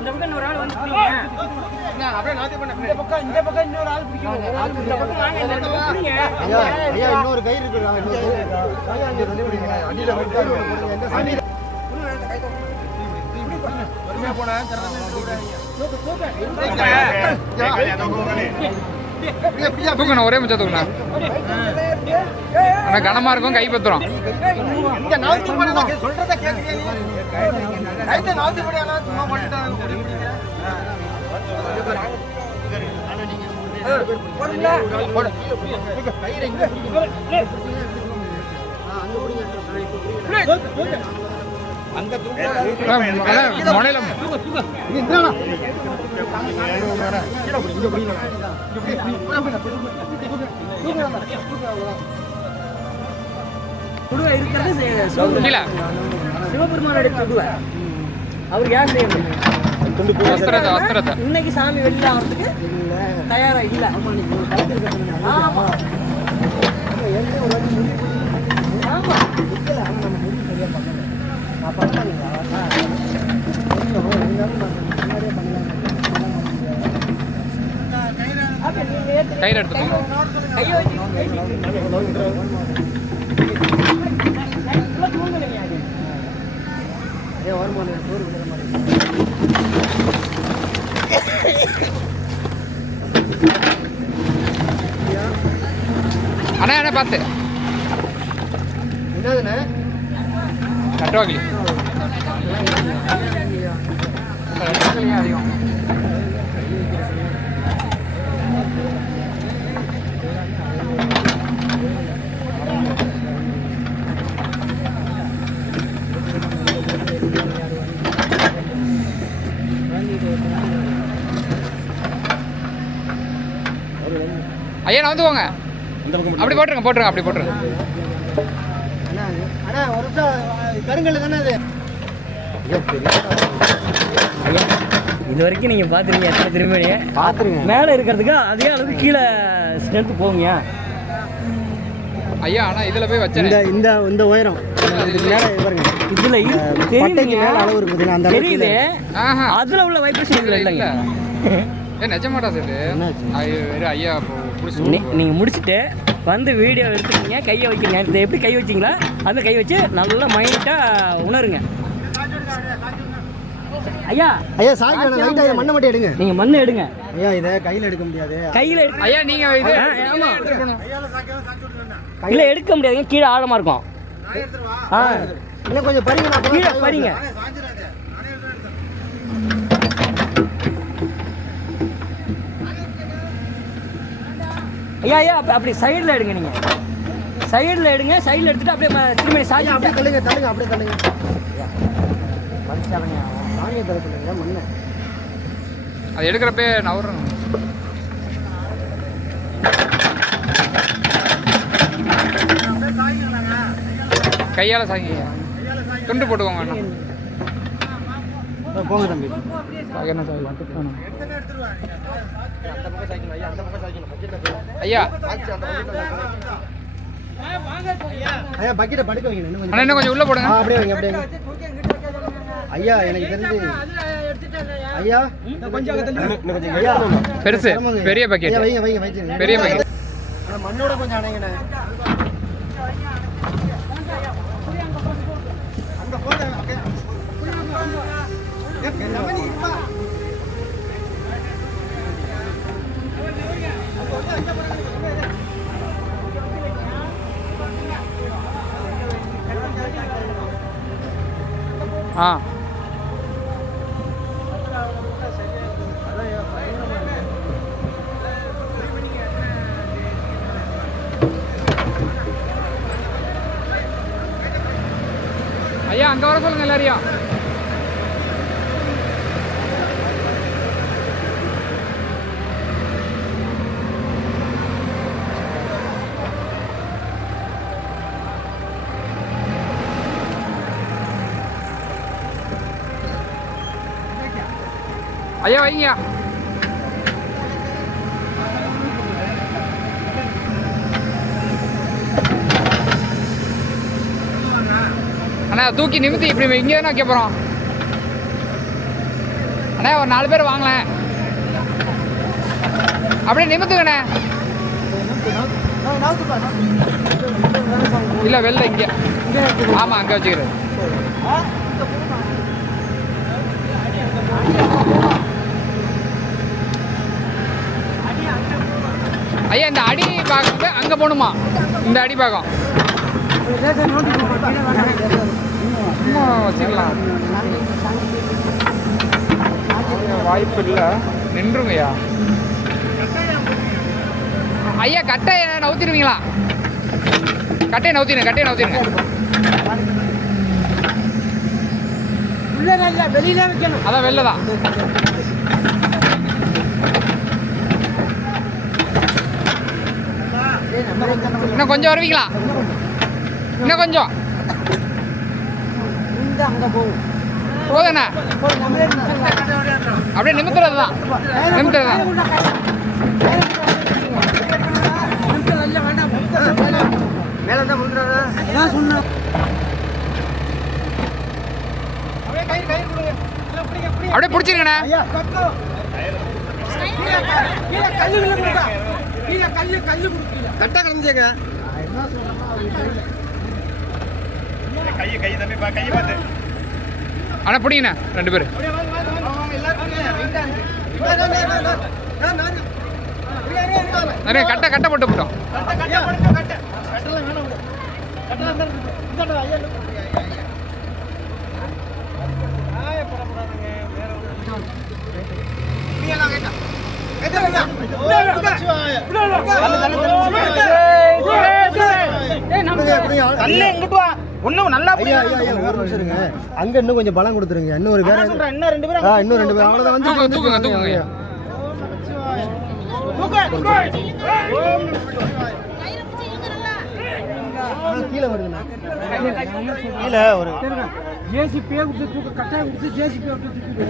இந்த பக்கம் இன்னொரு ஆள் வந்து பிடிங்க. அப்படியே நாத்தி பண்ண இந்த பக்கம் இன்னொரு ஆள் பிடிக்கும். இந்த பக்கம் வாங்க, இந்த பக்கம் பிடிங்க. ஐயா ஐயா இன்னொரு கயிறு இருக்குடா, இன்னொரு கயிறு இருக்கா? ஐயா அங்க தள்ளி விடுங்க. அடியில வைக்காத போடுங்க. எந்த சாமி பொறுமையா போனா தூக்கணும், ஒரே மிச்சம் தூக்கணும். ஆனால் கனமாக இருக்கும், கை பத்துரும். இங்க நாத்தி பண்ணா சொல்றத கேக்குறியா நீ? கைத்த நாத்தி பண்ணா சும்மா பண்ணிட்டாங்க. கயிறு இங்க அந்த தூக்கு முனையில குடுவை இருக்கிறது கீழே சிவபெருமானுடைய குடுவை. அவர் ஏன் செய்ய முடியும்? அஸ்திரத்தை இன்னைக்கு சாமி வெளியில ஆகிறதுக்கு தயாரா இல்ல. ஆமா ஆமா கையில் எடுத்துக்கோங்க. கையை அண்ணா என்ன பார்த்து என்னதுண்ணே? நட்டுவாங்களி அதிகம். ஐயா நான் வந்து போங்க, அப்படி போட்டுருங்க அப்படி போட்டுருங்க. அண்ணா ஒரு நிமிஷம், கருங்கல் தானே அது? இது வரைக்கும் நீங்க பாத்துருங்க. எத்தனை திரும்பி பாத்துருங்க. மேல இருக்கிறதுக்கு அதே அளவுக்கு கீழே ஸ்ட்ரென்த் போங்க ஐயா. ஆனால் இதில் போய் வச்சேன். இந்த இந்த உயரம் இதுக்கு மேல பாருங்க. இதுல பட்டைக்கு மேல அளவு இருக்கு பாத்தீங்களா? அந்த அளவுக்கு தெரியுது. ஆஹா அதுல உள்ள வைப்ரேஷன் இதுல இல்லை இல்லைங்க. நிஜமாட்டா சார்? ஐயா நீங்க முடிச்சுட்டு வந்து வீடியோ எடுத்துக்கீங்க, கையை வைக்கிறீங்க. இதை எப்படி கை வச்சிங்களா அந்த கை வச்சு நல்லா மைண்டா உணருங்க. ஐயா ஐயா சாய்க்கு வேணாம், லைட்டா இதை மண்ணை மட்டும் எடுங்க. நீங்க மண்ணை எடுங்க. ஐயா இதை கையில எடுக்க முடியாது. கையில எடுக்க ஐயா நீங்க இது ஆமா இல்ல எடுக்க முடியாதுங்க. கீழே ஆழமா இருக்கும். இன்னும் கொஞ்சம் பறிங்க. கீழே பறிங்க. ஐயா அப்படி சைடில் எடுங்க. நீங்கள் சைடில் எடுங்க. சைடில் எடுத்துட்டு அப்படியே திரும்பி சாஞ்சி அப்படியே தள்ளுங்க அப்படியே தள்ளுங்க. சாமியை தர சொல்லுங்க மண்ணை. அது எடுக்கிறப்ப நவறணும். கையால் சாங்கி துண்டு போட்டுக்கோங்க அண்ணா. போங்க தம்பி. என்ன ஐயா ஐயா பக்கெட்டை படுக்க வைங்க. அண்ணா இன்னும் கொஞ்சம் உள்ள போடுங்க. அப்படியே வைங்க அப்படியே. ஐயா எனக்கு தெரிஞ்சு ஐயா கொஞ்சம் ஐயா பெருசு பெரிய பக்கெட். வைங்க வைங்க வைங்க பெரிய பக்கெட். மண்ணோட கொஞ்சம் அணைங்கண்ணே. ஆ ஐயா அங்கே வர சொல்லுங்க எல்லாரையும். ஐயா வைங்க. அண்ணா தூக்கி நிமித்தி இப்படி இங்கே தானே வைக்க போகிறோம். அண்ணே ஒரு 4 பேர் வாங்கலேன். அப்படியே நிமித்துங்கண்ணே. இல்லை வெளில இங்கே. ஆமாம் அங்கே வச்சுக்கிறது. ஐயா இந்த அடி பாகத்துக்கு அங்கே போகணுமா? இந்த அடி பாகம் சும்மா வச்சுக்கலாம். வாய்ப்பு இல்லை, நின்றுங்கய்யா. ஐயா கட்டையை நவுத்திடுவீங்களா? கட்டையை நவுத்திடுங்க. வெளியில வைக்கணும். அதான் வெளில தான். இன்னும் கொஞ்சம் வருவீங்களா? இன்னும் கொஞ்சம் போதுண்ணா. அப்படியே நிமித்துறது தான். அப்படியே பிடிச்சிருங்கண்ணே. கட்டை கிடந்துச்சேங்க. ஆனால் பிடிங்கண்ணே 2 பேர். நிறைய கட்டை போட்டு போட்டோம். அங்க இன்னும் கொஞ்சம் பலம் கொடுத்துருங்க. இன்னும் ஒரு பேர், இன்னும் 2 பேர், அவ்வளவுதான். வந்து தூக்குங்க. கீழே வருதுண்ணா. கீழே ஒரு ஜேசிபியை விட்டு தூக்க, கட்டாய விட்டு ஜேசிபியை விட்டு தூக்கிட்டு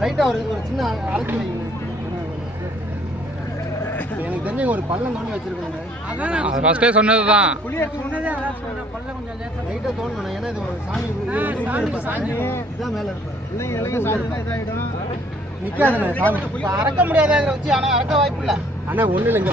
லைட்டா ஒரு சின்ன அழைச்சி வைங்க. எனக்கு தெரிஞ்ச ஒரு பள்ளம் தோண்டி வச்சிருக்கேங்க. அது ஃபர்ஸ்டே சொன்னது தான். லைட்டா தோண்டணும். ஏன்னா இது ஒரு சாமி இதான் மேல இருப்பாரு. நிக்காதுண்ணே சாமி. அறக்க முடியாத வச்சு, ஆனா அறக்க வாய்ப்பு இல்லை. ஆனா ஒண்ணு இல்லைங்க.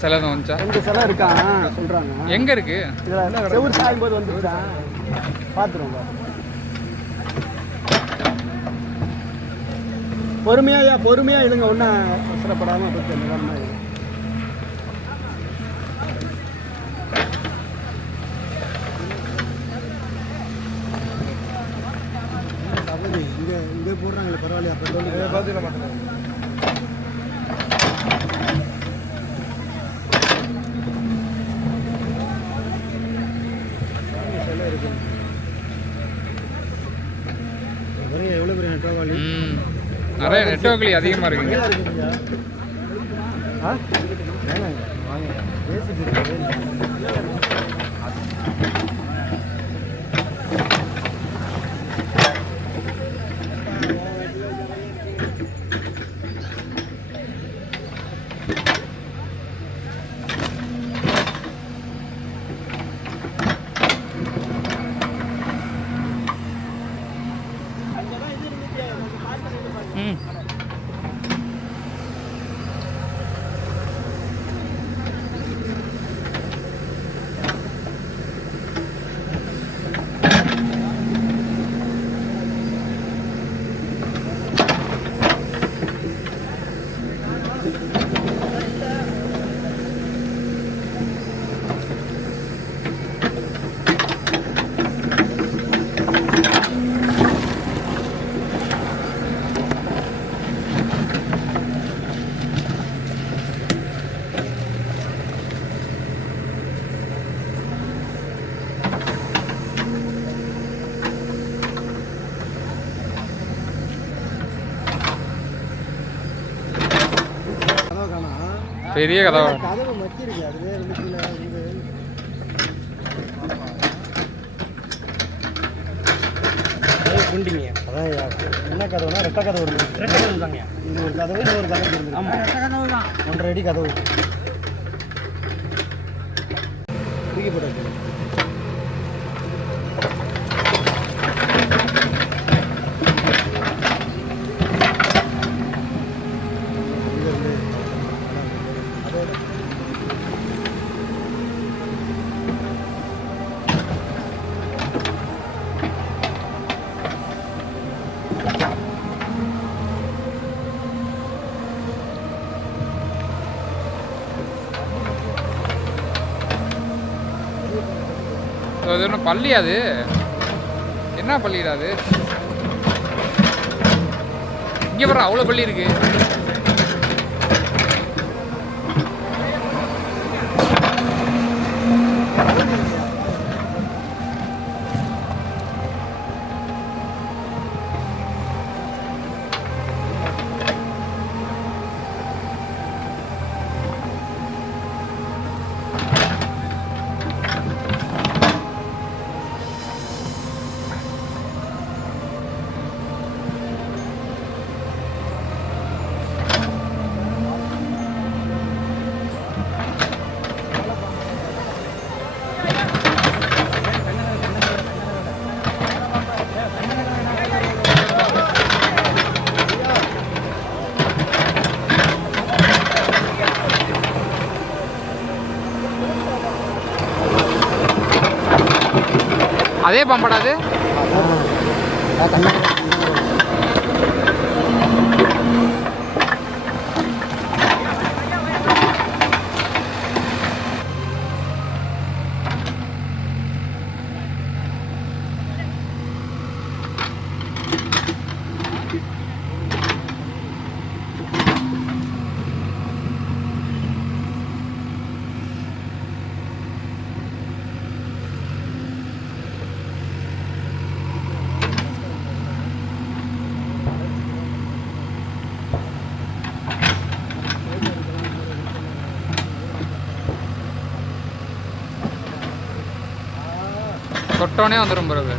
சிலை தான் வந்துச்சா? 2 சிலை இருக்கான் சொல்றாங்க. எங்க இருக்கு? செவுரு சாயும் போது வந்துச்சா பாத்துருவோம். பொறுமையா இல்லைங்க. ஒன்றும் அவசரப்படாம பற்றி நிதானமாக இருக்கு. இங்கே போடுறாங்களே பரவாயில்லையா? பார்த்துக்க மாட்டேன். எவ்வளோ பெரிய நெட்வாலி. நிறைய நெட்வொர்க்லி அதிகமாக இருக்குங்க. பெரிய கதவு. கதவு மச்சிருக்கு அதுவே வந்து கீழே வந்து குண்டிங்க அதான் என்ன கதவுனா ரெட்டை கதவு இருக்கு. ரெட்டை கதவு தாங்க. இது ஒரு கதவு இது ஒரு கதவு இருக்கு. ஆமாம், ரெட்டை கதவு தான். 1.5 அடி கதவு தூக்கி போட்டு அது ஒன்றும் பள்ளி, அது என்ன பள்ளிடா அது? இங்கே வர அவ்வளோ பள்ளி இருக்கு. அதே பம்படாது. தொட்டோனே வந்துடும் பிறகு.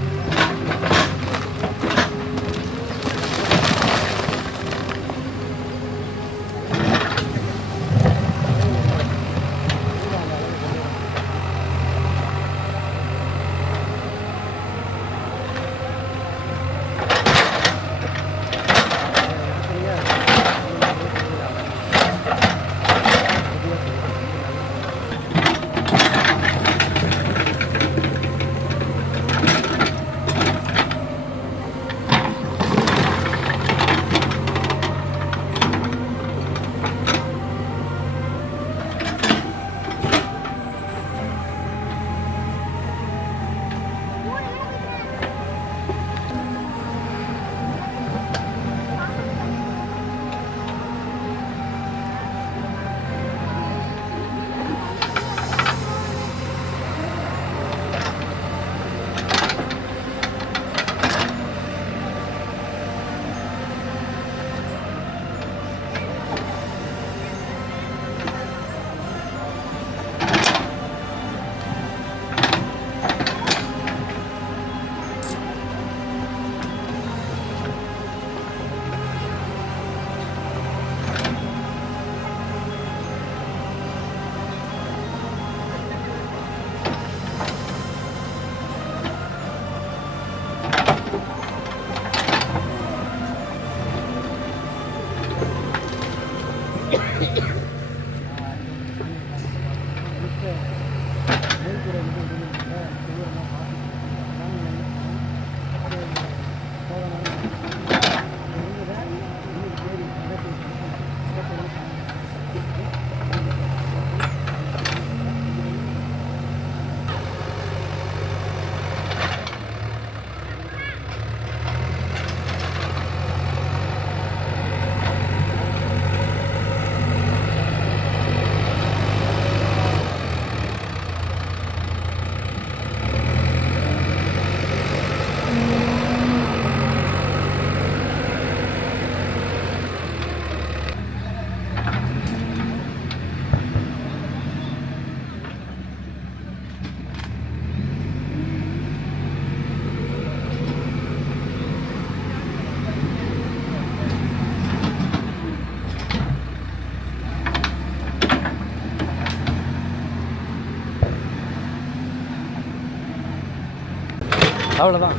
அவ்வளோதான்.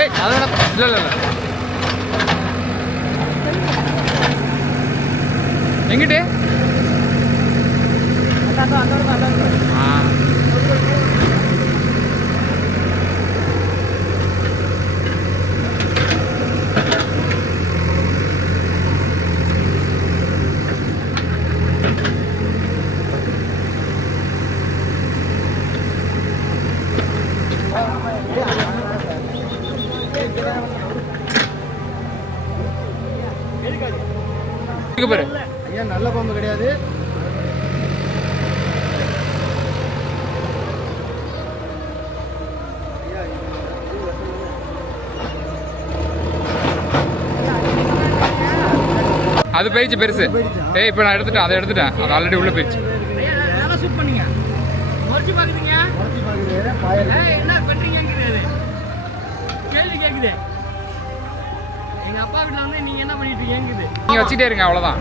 ஏய் அதெல்லாம் இல்லை இல்லை இல்லை எங்கிட்டு பாரு. ஐயா நல்ல பாம்பு கிடையாது. அது போயிடுச்சு பெருசு. ஏய் இப்போ நான் எடுத்துட்டேன், அதை எடுத்துட்டேன். அது ஆல்ரெடி உள்ள போயிடுச்சு. ஷூட் பண்ணீங்க முறைச்சு பார்க்குறீங்க. என்ன பண்ணுறீங்கிறது கேள்வி கேட்குது. எங்கள் அப்பா வீட்டில் வந்து நீங்கள் என்ன பண்ணிட்டு இருக்கீங்குது. நீங்கள் வச்சுட்டே இருங்க, அவ்வளோதான்.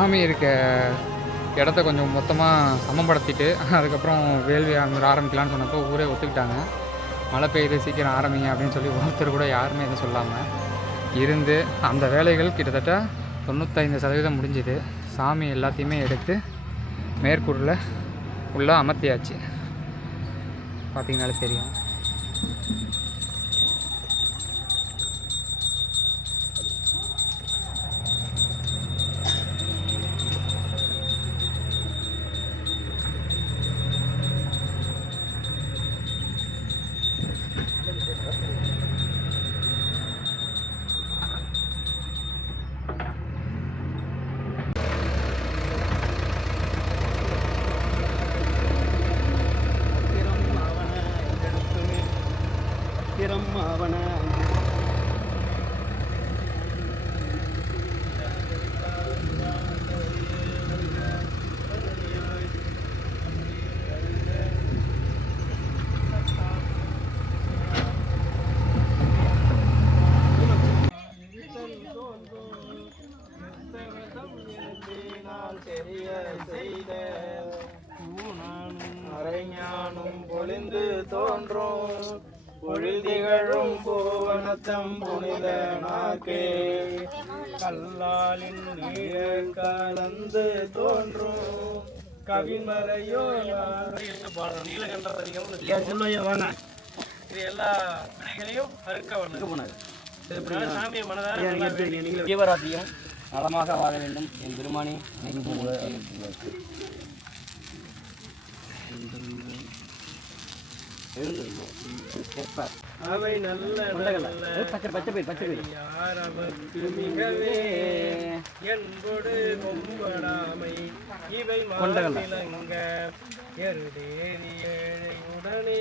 சாமி இருக்க இடத்த கொஞ்சம் மொத்தமாக சமப்படுத்திட்டு அதுக்கப்புறம் வேள்வி ஆரம்பிக்கலான்னு சொன்னப்போ ஊரே ஒத்துக்கிட்டாங்க. மழை பெய்யுது சீக்கிரம் ஆரம்பிங்க அப்படின்னு சொல்லி ஒருத்தர் கூட யாருமே எதுவும் சொல்லாமல் இருந்து அந்த வேலைகள் கிட்டத்தட்ட 95% முடிஞ்சுது. சாமி எல்லாத்தையுமே எடுத்து மேற்கூரில் உள்ளே அமர்த்தியாச்சு. பார்த்தீங்கனாலே தெரியும். அரைஞானும் பொழிந்து தோன்றும் பொழுதிகழும் பூவனத்தம் புனித நாக்கே கல்லாலின் நீழல் கலந்து தோன்றும் கவிமறையோ நீலகண்டபதிகம் இது எல்லா வினைகளையும் அறுக்க போனார். சாமியை மனதார ஜீவராசியும் நலமாக வாழ வேண்டும் என் பெருமானி. அவை நல்ல பச்சை மிகவே என்பொடு கொம்படாமை இவை மாநிலங்க எருடேறி ஏழை உடனே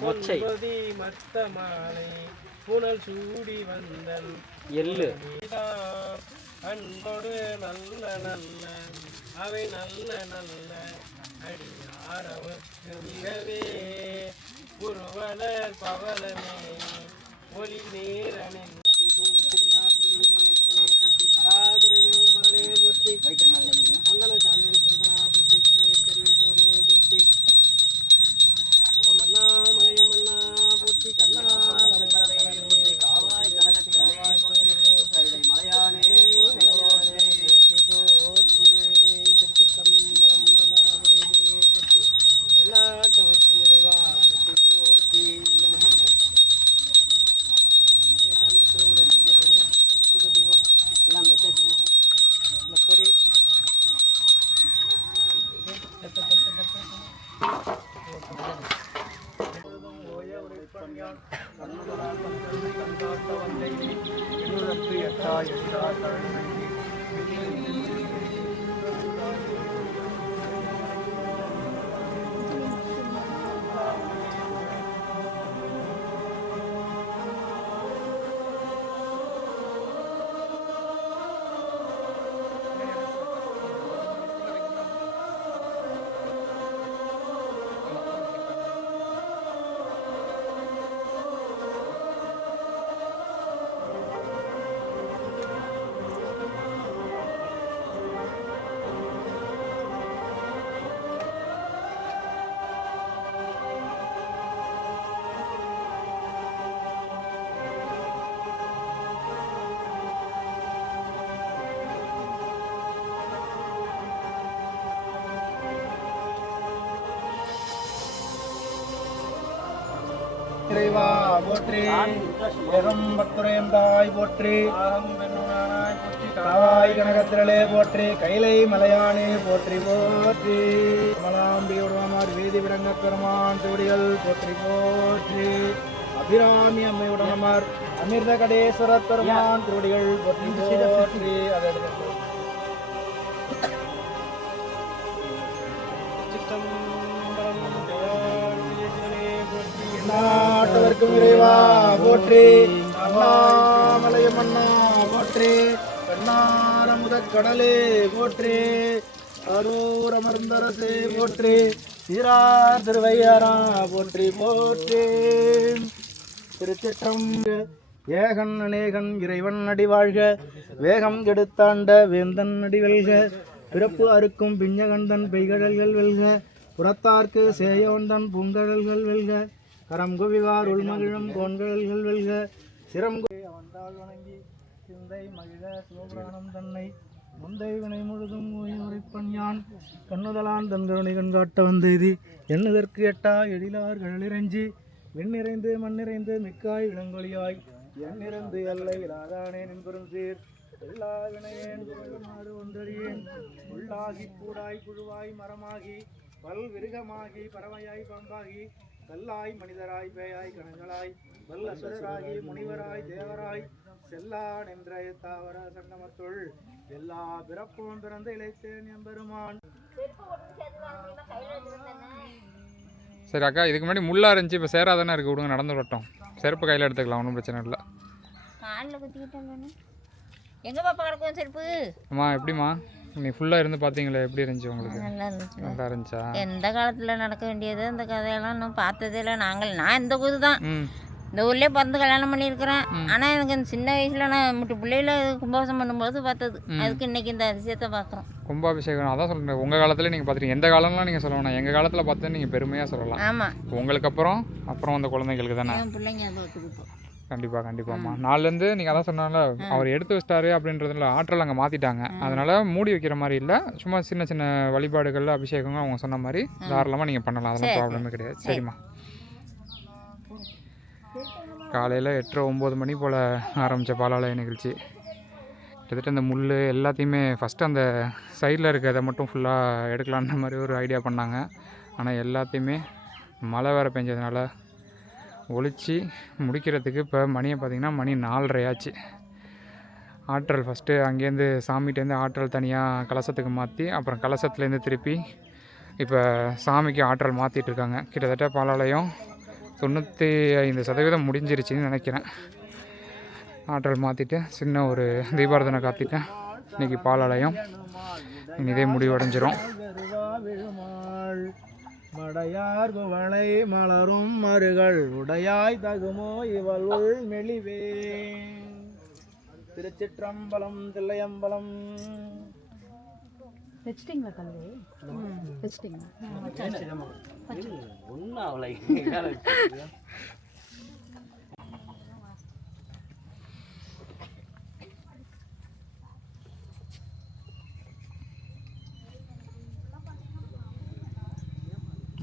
பொன்பதி மத்த மாலை புனல் சூடி வந்தல் எள்ளு அன்பொடு நல்ல நல்ல அவை நல்ல நல்ல அடியாரவர்க்கு மிகவே குருவலர் பவளமே ஒளி நேரனின் சந்தன சாந்தின் சுந்தரா பூர்த்தி சிந்தனைக்கரிய சோமே பூர்த்தி ஓம் அண்ணாமலையம் அண்ணா பூர்த்தி கண்ணா காவாய் கனகத்திலே மலையானே பூர்த்தி திருச்சித்தம்பலம் பூர்த்தி எல்லாட்டவர்க்கும் நிறைவா பூர்த்தி சாமி திருமலை சொல்லியாங்க சுபதீபம் எல்லாம் வச்சாச்சு. இந்த பொறி இறைவா போற்றி ஏகம் பக்துரேந்தாய் போற்றி காவாய் கனகத்திரளே போற்றி கைலை மலையானே போற்றி போற்றி மலாம்பியுடமார் வீதி விடங்க பெருமான் திருடிகள் போற்றி போற்றி அபிராமி அம்மையுடமார் அமிர்த கடேஸ்வர பெருமான் திருடிகள் போற்றி போற்றி நாட்டவர்க்கும் இறைவா போற்றி அண்ணாமலையம் அண்ணா போற்றி கண்ணாரமுத கடலே போற்றி அரூர் அமர்ந்தரசே போற்றி சீரார் திருவையாரா போற்றி போற்றி திருச்சிற்றம் ஏகன் அநேகன் இறைவன் அடி வாழ்க, வேகம் கெடுத்தாண்ட வேந்தன் அடி வெல்க, பிறப்பு அறுக்கும் பிஞ்சகந்தன் பெய்கடல்கள் வெல்க, புறத்தார்க்கு சேயோந்தன் பூங்கடல்கள் வெல்க, கரம் குவிவார் உள்மகிழும் கோன்கடல்கள் வெல்க, சிரம் அவன்தாள் வணங்கி சிந்தை மகிழ சிவபுராணம் தன்னை முந்தை வினை முழுதும் உரைப்பன் யான், கண்ணுதலான் தன் கருணை கண்காட்ட வந்தெய்தி எண்ணுதற்கு எட்டா எழிலார் கடலிறஞ்சி, விண்ணிறைந்து மண்ணிறைந்து மிக்காய் விளங்கொழியாய், எண்ணிறந்து எல்லை இலாதானே நின்பெரும் சீர், எல்லா வினையேன் நாடு ஒன்றறியேன், உள்ளாகி கூடாய் புழுவாய் மரமாகி பல் விருகமாகி பறவையாய் பம்பாகி, கல்லாய் மனிதராய் பேயாய் கணங்களாய் வல் அசுரராகி முனிவராய் தேவராய், செல்லான் என்ற தாவர சங்கமத்துள் எல்லா பிறப்பும் பிறந்து இழைத்தேன் எம்பெருமான். சரி அக்கா, இதுக்கு முன்னாடி முள்ளா இருந்துச்சு, இப்போ சேராதானே இருக்குது, விடுங்க நடந்து வரட்டும். செருப்பு கையில் எடுத்துக்கலாம், ஒன்றும் பிரச்சனை இல்லை. காலில் குத்திக்கிட்டேன். எங்கே பாப்பா கிடக்கும் செருப்பு? அம்மா எப்படிம்மா நீ ஃபுல்லாக இருந்து பார்த்தீங்களே, எப்படி இருந்துச்சு உங்களுக்கு? நல்லா இருந்துச்சு. நல்லா இருந்துச்சா? எந்த காலத்தில் நடக்க வேண்டியது அந்த கதையெல்லாம் இன்னும் பார்த்ததே இல்லை. நான் இந்த ஊர் தான், இந்த ஊர்லேயே பிறந்து கல்யாணம் பண்ணியிருக்கிறேன். ஆனால் எனக்கு இந்த சின்ன வயசில் நான் முட்டு பிள்ளையில கும்பாபிஷேகம் பண்ணும்போது பார்த்தது, அதுக்கு இன்றைக்கி இந்த அதிசயத்தை பார்க்குறோம். கும்பாபிஷேகம் அதான் சொல்கிறேன், உங்கள் காலத்தில் நீங்கள் பார்த்துருக்கீங்க, எந்த காலம்லாம் நீங்கள் சொல்ல வேணாம், எங்கள் காலத்தில் பார்த்து நீங்கள் பெருமையாக சொல்லலாம். ஆமாம், உங்களுக்கு அப்புறம் அந்த குழந்தைங்களுக்கு தானே. என் பிள்ளைங்க அது இருக்குது இப்போ. கண்டிப்பாம்மா. நாலுலேருந்து நீங்கள் அதான் சொன்னால அவர் எடுத்து வச்சிட்டாரு அப்படின்றதுல ஆற்றல் அங்கே மாற்றிட்டாங்க. அதனால் மூடி வைக்கிற மாதிரி இல்லை, சும்மா சின்ன சின்ன வழிபாடுகள் அபிஷேகங்கள் அவங்க சொன்ன மாதிரி தாராளமாக நீங்கள் பண்ணலாம், அதெல்லாம் ப்ராப்ளமே கிடையாது. சரிம்மா. காலையில் 8:30-9 மணி போல் ஆரம்பித்த பாலாலய நிகழ்ச்சி. கிட்டத்தட்ட இந்த முள் எல்லாத்தையுமே ஃபஸ்ட்டு அந்த சைடில் இருக்கிறத மட்டும் ஃபுல்லாக எடுக்கலான்ற மாதிரி ஒரு ஐடியா பண்ணாங்க. ஆனால் எல்லாத்தையுமே மழை வேறு பெஞ்சதுனால ஒழிச்சு முடிக்கிறதுக்கு இப்போ மணியை பார்த்திங்கன்னா மணி 4:30 ஆச்சு. ஆற்றல் ஃபஸ்ட்டு அங்கேருந்து சாமிகிட்டேருந்து ஆற்றல் தனியாக கலசத்துக்கு மாற்றி, அப்புறம் கலசத்துலேருந்து திருப்பி இப்போ சாமிக்கு ஆற்றல் மாற்றிட்டுருக்காங்க. கிட்டத்தட்ட பாலாலயம் 95% முடிஞ்சிருச்சுன்னு நினைக்கிறேன். ஆற்றல் மாற்றிட்டு சின்ன ஒரு தீபாரதனை காத்திட்டேன். இன்றைக்கி பாலாலயம் இதே முடிவடைஞ்சிரும். மடையார் குவளை மலரும் மருகள் உடையாய் தகுமோ இவள் உள் மெளிவே. திருச்சிற்றம்பலம் தில்லையம்பலம். வச்சிட்டிங்களா கல்வி? வச்சிட்டிங்களா? ஒன்றும் அவளை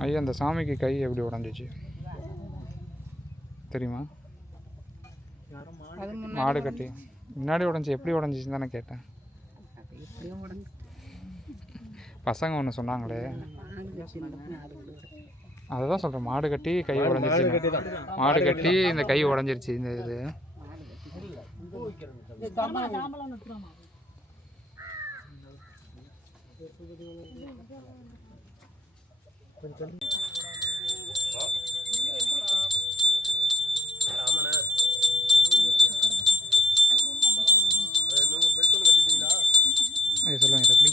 ஐயா, அந்த சாமிக்கு கை எப்படி உடஞ்சிச்சு தெரியுமா? மாடு கட்டி முன்னாடி உடஞ்சி, எப்படி உடஞ்சிச்சுன்னு தானே கேட்டேன். பசங்க ஒன்று சொன்னாங்களே, அதை தான் சொல்கிறேன். மாடு கட்டி கை உடஞ்சிருச்சு, மாடு கட்டி இந்த கை உடஞ்சிருச்சு. இந்த இது சொல்லுவாங்க எப்படி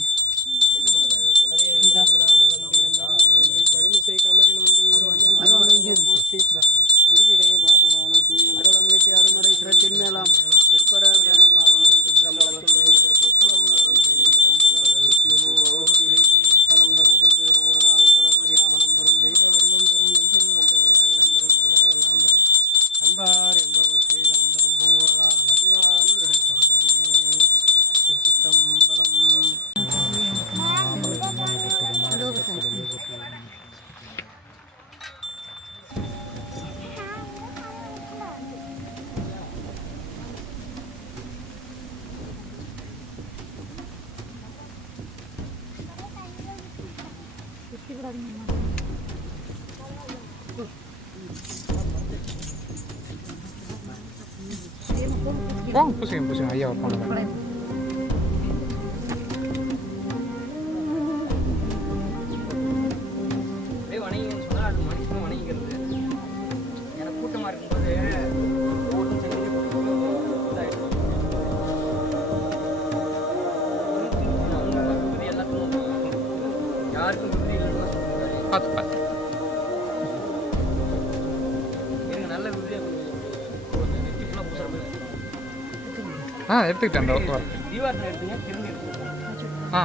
பூசுங்க ஐயா பண்ணுங்க. வணங்கின்னு சொன்னால் அது மனுஷனும் வணங்கிக்கிறது. எனக்கு கூட்டமாக இருக்கும்போது யாருக்கும் புத்தி இல்லைன்னா பார்த்து எனக்கு நல்ல புத்தியாக நெத்தி ஃபுல்லாக பூசுற மாதிரி எடுத்துக்கிட்டேன் அந்த தீபாரத்தில் எடுத்துங்க திரும்பி எடுத்துக்கோங்க. ஆ